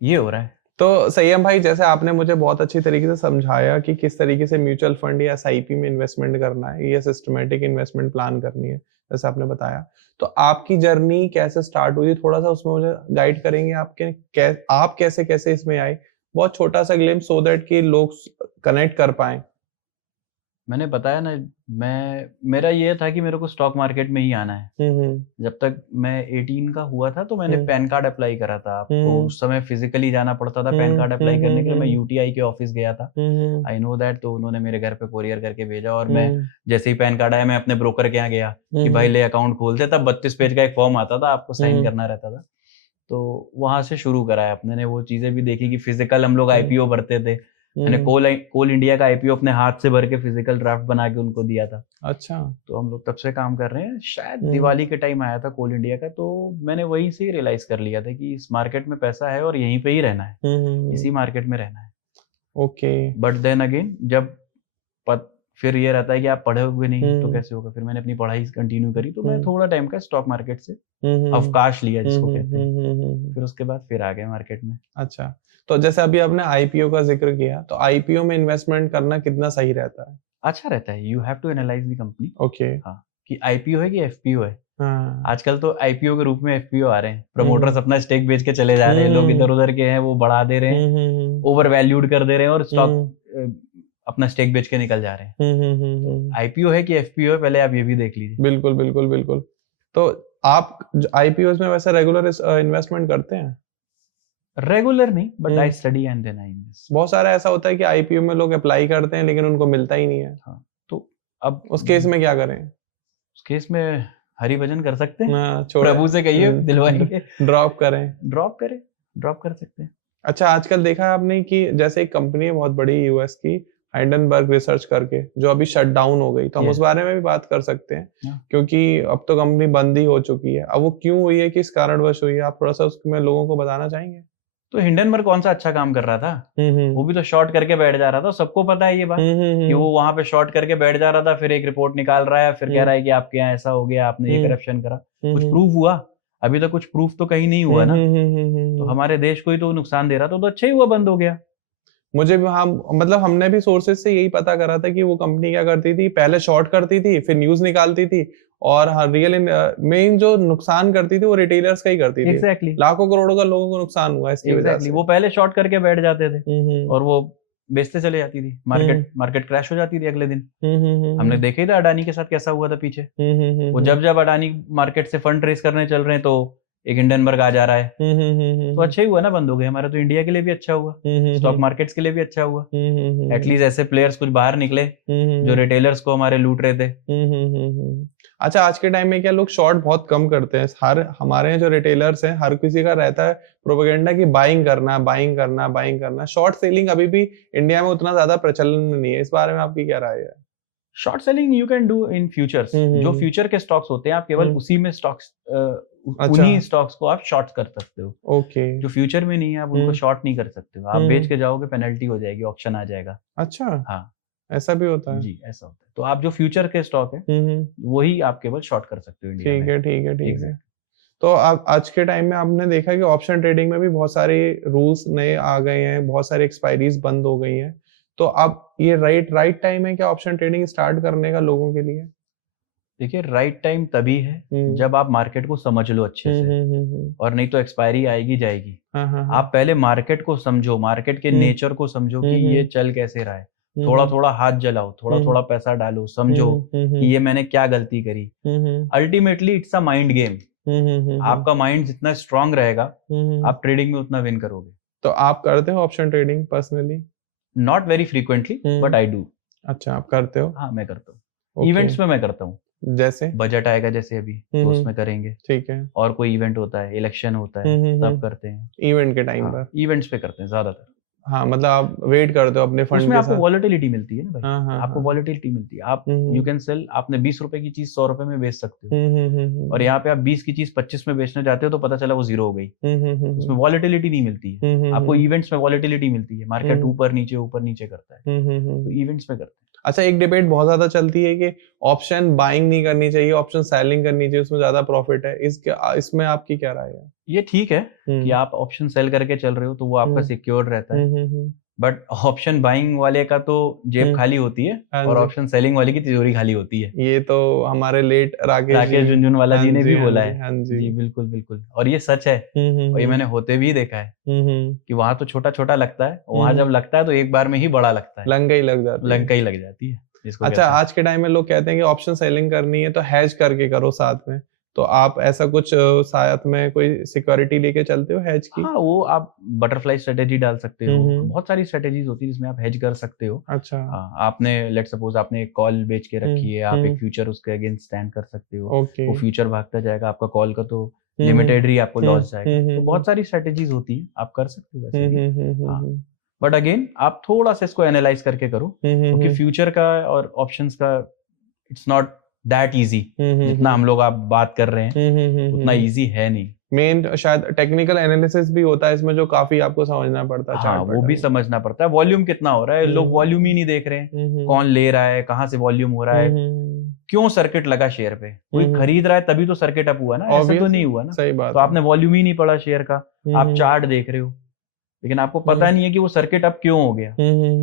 ये हो रहा है। तो संयम भाई, जैसे आपने मुझे बहुत अच्छी तरीके से समझाया कि किस तरीके से म्यूचुअल फंड या एसआईपी में इन्वेस्टमेंट करना है या सिस्टमेटिक इन्वेस्टमेंट प्लान करनी है, जैसे आपने बताया, तो आपकी जर्नी कैसे स्टार्ट हुई, थोड़ा सा उसमें मुझे गाइड करेंगे? आप कैसे कैसे इसमें आए? बहुत छोटा सा ग्लिम्स, सो दैट कि लोग कनेक्ट कर पाए। मैंने बताया ना, मेरा ये था कि मेरे को स्टॉक मार्केट में ही आना है। जब तक मैं 18 का हुआ था तो मैंने पैन कार्ड अप्लाई करा था। आपको उस समय फिजिकली जाना पड़ता था पैन कार्ड अप्लाई करने के लिए। मैं यूटीआई के ऑफिस गया था, आई नो दैट। तो उन्होंने मेरे घर पे कोरियर करके भेजा और मैं जैसे ही पैन कार्ड आया मैं अपने ब्रोकर के यहाँ गया कि भाई ले अकाउंट खोलते। तब 32 पेज का एक फॉर्म आता था, आपको साइन करना रहता था। तो वहां से शुरू कराया अपने ने, वो चीजें भी देखी कि फिजिकल हम लोग आईपीओ भरते थे। मैंने कोल इंडिया का आईपीओ अपने हाथ से भर के फिजिकल ड्राफ्ट बना के उनको दिया था। अच्छा, तो हम लोग तब से काम कर रहे हैं। शायद दिवाली के टाइम आया था कोल इंडिया का, तो मैंने वहीं से ही रियलाइज कर लिया था कि इस मार्केट में पैसा है और यहीं पे ही रहना है, इसी मार्केट में रहना है। ओके, बट देन अगेन जब फिर ये रहता है कि आप पढ़े हुए नहीं तो कैसे होगा। फिर मैंने अपनी पढ़ाई कंटिन्यू करी, तो मैं थोड़ा टाइम का स्टॉक मार्केट से अवकाश लिया जिसको कहते हैं। फिर उसके बाद फिर आ गए मार्केट में। अच्छा, तो जैसे अभी आपने आईपीओ का जिक्र किया, तो आईपीओ में इन्वेस्टमेंट करना कितना सही रहता है? अच्छा रहता है। You have to analyze the company. Okay, हाँ, कि आईपीओ है कि एफपीओ है। आजकल तो आईपीओ के रूप में एफपीओ आ रहे हैं। प्रमोटर्स अपना स्टेक बेच के चले जा रहे हैं, लोग इधर उधर के हैं वो बढ़ा दे रहे हैं, ओवर वैल्यूड कर दे रहे हैं और स्टॉक अपना स्टेक बेच के निकल जा रहे हैं। आईपीओ है कि एफपीओ है, पहले आप ये भी देख लीजिए। बिल्कुल बिल्कुल बिल्कुल। तो आप आईपीओ में वैसे रेगुलर इन्वेस्टमेंट करते हैं? रेगुलर नहीं, but I study and then I invest. बहुत सारा ऐसा होता है कि आईपीओ में लोग अप्लाई करते हैं लेकिन उनको मिलता ही नहीं है। हाँ, तो अब उस केस में क्या करें? उस केस में हरिभजन कर सकते हैं, छोड़े, प्रभु से कहिए दिलवाएंगे, ड्रॉप करें, ड्रॉप कर सकते हैं। अच्छा, आजकल देखा है आपने कि जैसे एक कंपनी है बहुत बड़ी यूएस की, हाइडेनबर्ग रिसर्च करके, जो अभी शट डाउन हो गई, तो हम उस बारे में भी बात कर सकते हैं, क्योंकि अब तो कंपनी बंद ही हो चुकी है। अब वो क्यों हुई है, किस कारणवश हुई है, आप थोड़ा सा उसमें लोगों को बताना चाहेंगे? तो हिंडनबर्ग कौन सा अच्छा काम कर रहा था, वो भी तो शॉर्ट करके बैठ जा रहा था, सबको पता है ये बात कि वो वहां पे शॉर्ट करके बैठ जा रहा था, फिर एक रिपोर्ट निकाल रहा है, फिर कह रहा है कि आपके यहाँ ऐसा हो गया, आपने ये करप्शन करा, कुछ प्रूफ हुआ? अभी तक कुछ प्रूफ तो कहीं नहीं हुआ ना, तो हमारे देश को ही तो नुकसान दे रहा था, तो अच्छा ही हुआ बंद हो गया। मुझे भी, हाँ, मतलब हमने भी सोर्सेज से यही पता करा था कि वो कंपनी क्या करती थी, पहले शॉर्ट करती थी, फिर न्यूज निकालती थी, और रियल मेन जो नुकसान करती थी वो रिटेलर्स का ही करती थी। Exactly. लाखों करोड़ों का लोगों को नुकसान हुआ इसकी वजह से। वो पहले शॉर्ट करके बैठ जाते थे और वो बेचते चले जाती थी, मार्केट क्रैश हो जाती थी अगले दिन। हमने देखा ही था अडानी के साथ कैसा हुआ था पीछे। वो जब अडानी मार्केट से फंड रेस करने चल रहे हैं तो एक हिंडनबर्ग आ जा रहा है, तो अच्छा ही हुआ ना बंद हो गए। हमारा तो इंडिया के लिए भी अच्छा हुआ, स्टॉक मार्केट्स के लिए भी अच्छा हुआ, एटलीस्ट ऐसे प्लेयर्स कुछ बाहर निकले जो रिटेलर्स को हमारे लूट रहे थे। अच्छा, आज के टाइम में क्या लोग शॉर्ट बहुत कम करते हैं? हमारे जो रिटेलर्स हैं, हर किसी का रहता है प्रोपेगेंडा कि बाइंग करना। शॉर्ट सेलिंग अभी भी इंडिया में उतना ज्यादा प्रचलन में नहीं है, इस बारे में आपकी क्या राय है? Short selling you can do in futures, जो फ्यूचर के स्टॉक्स होते हैं आप केवल उसी में स्टॉक्स, उन्हीं स्टॉक्स को आप शॉर्ट कर सकते हो। ओके। जो फ्यूचर में नहीं है आप उनको शॉर्ट नहीं कर सकते हो, आप बेच के जाओगे पेनल्टी हो जाएगी, ऑप्शन आ जाएगा। अच्छा, हाँ, ऐसा भी होता है? जी, ऐसा होता है। तो आप जो फ्यूचर के स्टॉक है वही आप केवल शॉर्ट कर सकते हो इंडिया में। ठीक है। तो आज के टाइम में आपने देखा कि ऑप्शन ट्रेडिंग में भी बहुत सारे रूल्स नए आ गए हैं, बहुत सारी एक्सपायरीज बंद हो गई हैं, तो अब ये राइट टाइम है क्या ऑप्शन ट्रेडिंग स्टार्ट करने का लोगों के लिए? देखिए, राइट टाइम तभी है जब आप मार्केट को समझ लो अच्छे से, और नहीं तो एक्सपायरी आएगी जाएगी। आप पहले मार्केट को समझो, मार्केट के नेचर को समझो कि ये चल कैसे रहा है, थोड़ा थोड़ा हाथ जलाओ, थोड़ा थोड़ा पैसा डालो, समझो कि ये मैंने क्या गलती करी। Ultimately it's a mind game. आपका माइंड जितना स्ट्रांग रहेगा आप ट्रेडिंग में उतना विन करोगे। तो आप करते हो option trading personally? Not very frequently but I do. अच्छा, आप करते हो? हाँ, मैं करता हूँ। इवेंट्स में मैं करता हूँ, जैसे बजट आएगा जैसे अभी तो उसमें करेंगे, ठीक है, और कोई इवेंट होता है, इलेक्शन होता है, तब करते हैं। इवेंट के टाइम पर इवेंट्स पे करते हैं ज्यादातर। हाँ, मतलब आप वेट करते हो अपने फंड उसमें के आपको साथ। वॉलेटिलिटी मिलती है ना भाई। हाँ, आपको वॉलेटिलिटी मिलती है, आप यू कैन सेल, आपने 20 रुपए की चीज 100 रुपए में बेच सकते हो, और यहाँ पे आप 20 की चीज 25 में बेचने जाते हो तो पता चला वो जीरो हो गई। उसमें वॉलेटिलिटी नहीं मिलती है। आपको इवेंट्स में वॉलेटिलिटी मिलती है, मार्केट ऊपर नीचे करता है, तो इवेंट्स में करते हैं। अच्छा, एक डिबेट बहुत ज्यादा चलती है कि ऑप्शन बाइंग नहीं करनी चाहिए, ऑप्शन सेलिंग करनी चाहिए, उसमें ज्यादा प्रॉफिट है। इसमें आपकी क्या राय है? ये ठीक है कि आप ऑप्शन सेल करके चल रहे हो तो वो आपका सिक्योर रहता है, बट ऑप्शन बाइंग वाले का तो जेब खाली होती है और ऑप्शन सेलिंग वाले की तिजोरी खाली होती है। ये तो हमारे लेट राकेश झुनझुनवाला जी ने भी बोला है। हाँ जी, बिल्कुल बिल्कुल, और ये सच है, और ये मैंने होते भी देखा है कि वहां तो छोटा छोटा लगता है, वहां जब लगता है तो एक बार में ही बड़ा लगता है, लंका ही लग जाती है जिसको अच्छा, आज के टाइम में लोग कहते हैं कि ऑप्शन सेलिंग करनी है तो हेज करके करो साथ में, तो आप ऐसा कुछ साथ में कोई सिक्योरिटी लेके चलते हो हेज की? हाँ, वो आप बटरफ्लाई स्ट्रेटेजी डाल सकते हो, बहुत सारी स्ट्रेटेजीज होती है जिसमें आप हेज कर सकते हो। अच्छा, हाँ, आपने लेट सपोज आपने एक कॉल बेच के रखी है, आप एक फ्यूचर उसके अगेंस्ट स्टैंड कर सकते हो, वो फ्यूचर भागता जाएगा, आपका कॉल का तो लिमिटेड ही आपको लॉस जाएगा, तो बहुत सारी स्ट्रेटेजीज होती है, आप कर सकते हो वैसे भी। बट अगेन आप थोड़ा सा इसको एनालाइज करके करो, क्योंकि फ्यूचर का और ऑप्शंस का इट्स नॉट दैट इजी, जितना हम लोग आप बात कर रहे हैं उतना इजी है नहीं। मेन शायद टेक्निकल एनालिसिस भी होता है इसमें, जो काफी आपको समझना पड़ता है। हाँ, वो भी समझना पड़ता है, वॉल्यूम कितना हो रहा है, लोग वॉल्यूम ही नहीं देख रहे हैं, कौन ले रहा है, कहाँ से वॉल्यूम हो रहा है, क्यों सर्किट लगा शेयर पे, कोई खरीद रहा है तभी तो सर्किट अप हुआ ना, ऐसा तो नहीं हुआ ना। सही बात। तो आपने वॉल्यूम ही नहीं पढ़ा शेयर का, आप चार्ट देख रहे हो लेकिन आपको पता नहीं है कि वो सर्किट अप क्यों हो गया।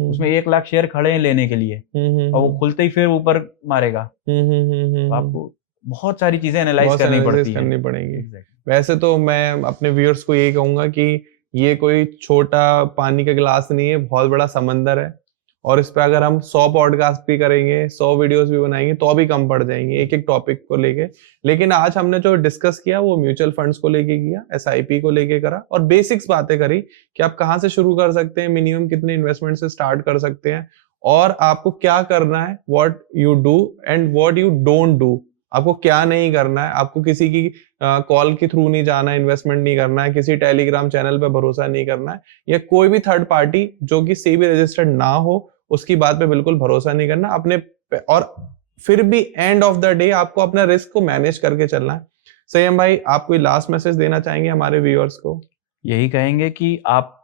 उसमें 1 लाख शेयर खड़े हैं लेने के लिए और वो खुलते ही फिर ऊपर मारेगा, तो आपको बहुत सारी चीजें एनालाइज करनी पड़ेगी। वैसे तो मैं अपने व्यूअर्स को ये कहूंगा कि ये कोई छोटा पानी का गिलास नहीं है, बहुत बड़ा समंदर है, और इस पे अगर हम 100 पॉडकास्ट भी करेंगे, 100 वीडियोस भी बनाएंगे तो भी कम पड़ जाएंगे एक एक टॉपिक को लेके। लेकिन आज हमने जो डिस्कस किया वो म्यूचुअल फंड्स को लेके किया, SIP को लेके करा, और बेसिक्स बातें करी कि आप कहाँ से शुरू कर सकते हैं, मिनिमम कितने इन्वेस्टमेंट से स्टार्ट कर सकते हैं, और आपको क्या करना है, what you do and what you don't do आपको क्या नहीं करना है, आपको किसी की कॉल के थ्रू नहीं जाना है, इन्वेस्टमेंट नहीं करना है, किसी टेलीग्राम चैनल पे भरोसा नहीं करना है, या कोई भी थर्ड पार्टी जो कि सेबी रजिस्टर्ड ना हो उसकी बात पे बिल्कुल भरोसा नहीं करना अपने। और फिर भी एंड ऑफ द डे आपको अपना रिस्क को मैनेज करके चलना है। संयम भाई, आप कोई लास्ट मैसेज देना चाहेंगे हमारे व्यूअर्स को? यही कहेंगे कि आप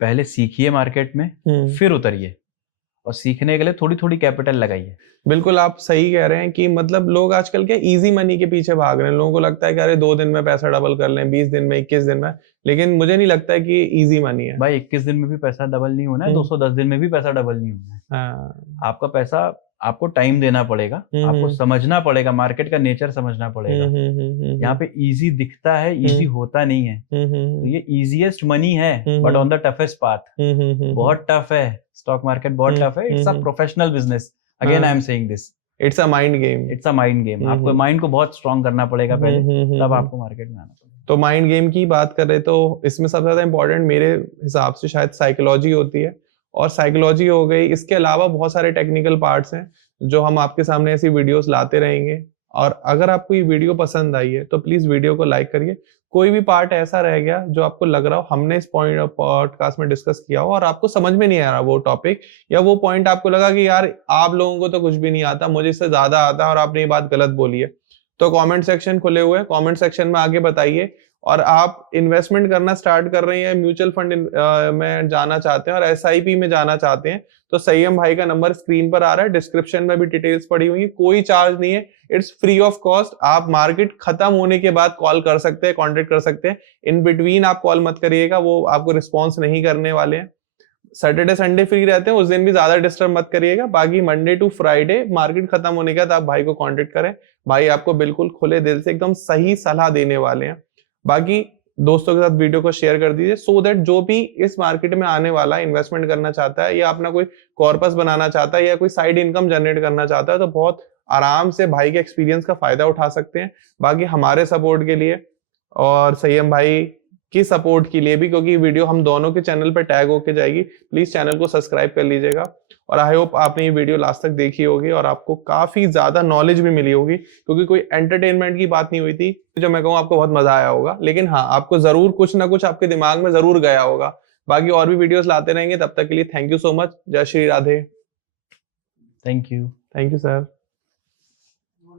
पहले सीखिए मार्केट में, फिर उतरिए, और सीखने के लिए थोड़ी थोड़ी कैपिटल लगाइए। बिल्कुल आप सही कह रहे हैं कि मतलब लोग आजकल के इजी मनी के पीछे भाग रहे हैं। लोगों को लगता है कि अरे 2 दिन में पैसा डबल कर लें, 20 दिन में, 21 दिन में, लेकिन मुझे नहीं लगता है कि इजी मनी है भाई। 21 दिन में भी पैसा डबल नहीं होना है, 210 दिन में भी पैसा डबल नहीं होना है। हाँ। आपका पैसा, आपको टाइम देना पड़ेगा, आपको समझना पड़ेगा, मार्केट का नेचर समझना पड़ेगा। यहाँ पे इजी दिखता है, इजी होता नहीं है। तो ये इजीएस्ट मनी है, but on the toughest path. बहुत टफ है स्टॉक मार्केट, बहुत टफ है। It's a professional business. Again I am saying this, it's a mind game. It's a mind game. आपको माइंड को बहुत स्ट्रांग करना पड़ेगा पहले, तब आपको मार्केट में आना पड़ेगा। तो माइंड गेम की बात कर रहे तो इसमें सबसे ज्यादा इंपॉर्टेंट मेरे हिसाब से शायद साइकोलॉजी होती है। और साइकोलॉजी हो गई, इसके अलावा बहुत सारे टेक्निकल पार्ट्स हैं जो हम आपके सामने ऐसी वीडियोस लाते रहेंगे। और अगर आपको ये वीडियो पसंद आई है तो प्लीज वीडियो को लाइक करिए। कोई भी पार्ट ऐसा रह गया जो आपको लग रहा हो हमने इस पॉइंट पॉडकास्ट में डिस्कस किया हो और आपको समझ में नहीं आ रहा वो टॉपिक, या वो पॉइंट आपको लगा कि यार आप लोगों को तो कुछ भी नहीं आता, मुझे इससे ज्यादा आता है और आपने ये बात गलत बोली है, तो कमेंट सेक्शन खुले हुए हैं, कमेंट सेक्शन में आके बताइए। और आप इन्वेस्टमेंट करना स्टार्ट कर रहे हैं, म्यूचुअल फंड में जाना चाहते हैं और एसआईपी में जाना चाहते हैं, तो संयम भाई का नंबर स्क्रीन पर आ रहा है, डिस्क्रिप्शन में भी डिटेल्स पड़ी हुई है। कोई चार्ज नहीं है, इट्स फ्री ऑफ कॉस्ट। आप मार्केट खत्म होने के बाद कॉल कर सकते हैं, कॉन्टेक्ट कर सकते हैं। इन बिटवीन आप कॉल मत करिएगा, वो आपको रिस्पॉन्स नहीं करने वाले हैं। सैटरडे संडे फ्री रहते हैं, उस दिन भी ज्यादा डिस्टर्ब मत करिएगा। बाकी मंडे टू फ्राइडे मार्केट खत्म होने के बाद आप भाई को कांटेक्ट करें, भाई आपको बिल्कुल खुले दिल से एकदम सही सलाह देने वाले हैं। बाकी दोस्तों के साथ वीडियो को शेयर कर दीजिए, सो दैट जो भी इस मार्केट में आने वाला इन्वेस्टमेंट करना चाहता है या अपना कोई कॉर्पस बनाना चाहता है या कोई साइड इनकम जनरेट करना चाहता है, तो बहुत आराम से भाई के एक्सपीरियंस का फायदा उठा सकते हैं। बाकी हमारे सपोर्ट के लिए और संयम भाई की सपोर्ट के लिए भी, क्योंकि वीडियो हम दोनों के चैनल पे टैग होके जाएगी, प्लीज चैनल को सब्सक्राइब कर लीजिएगा। और आई होप आपने ये वीडियो लास्ट तक देखी होगी और आपको काफी ज्यादा नॉलेज भी मिली होगी, क्योंकि कोई एंटरटेनमेंट की बात नहीं हुई थी। जो मैं कहूँ आपको बहुत मजा आया होगा, लेकिन हाँ आपको जरूर कुछ ना कुछ आपके दिमाग में जरूर गया होगा। बाकी और भी वीडियोस लाते रहेंगे, तब तक के लिए थैंक यू सो मच। जय Shri Radhe. Thank you. Thank you sir.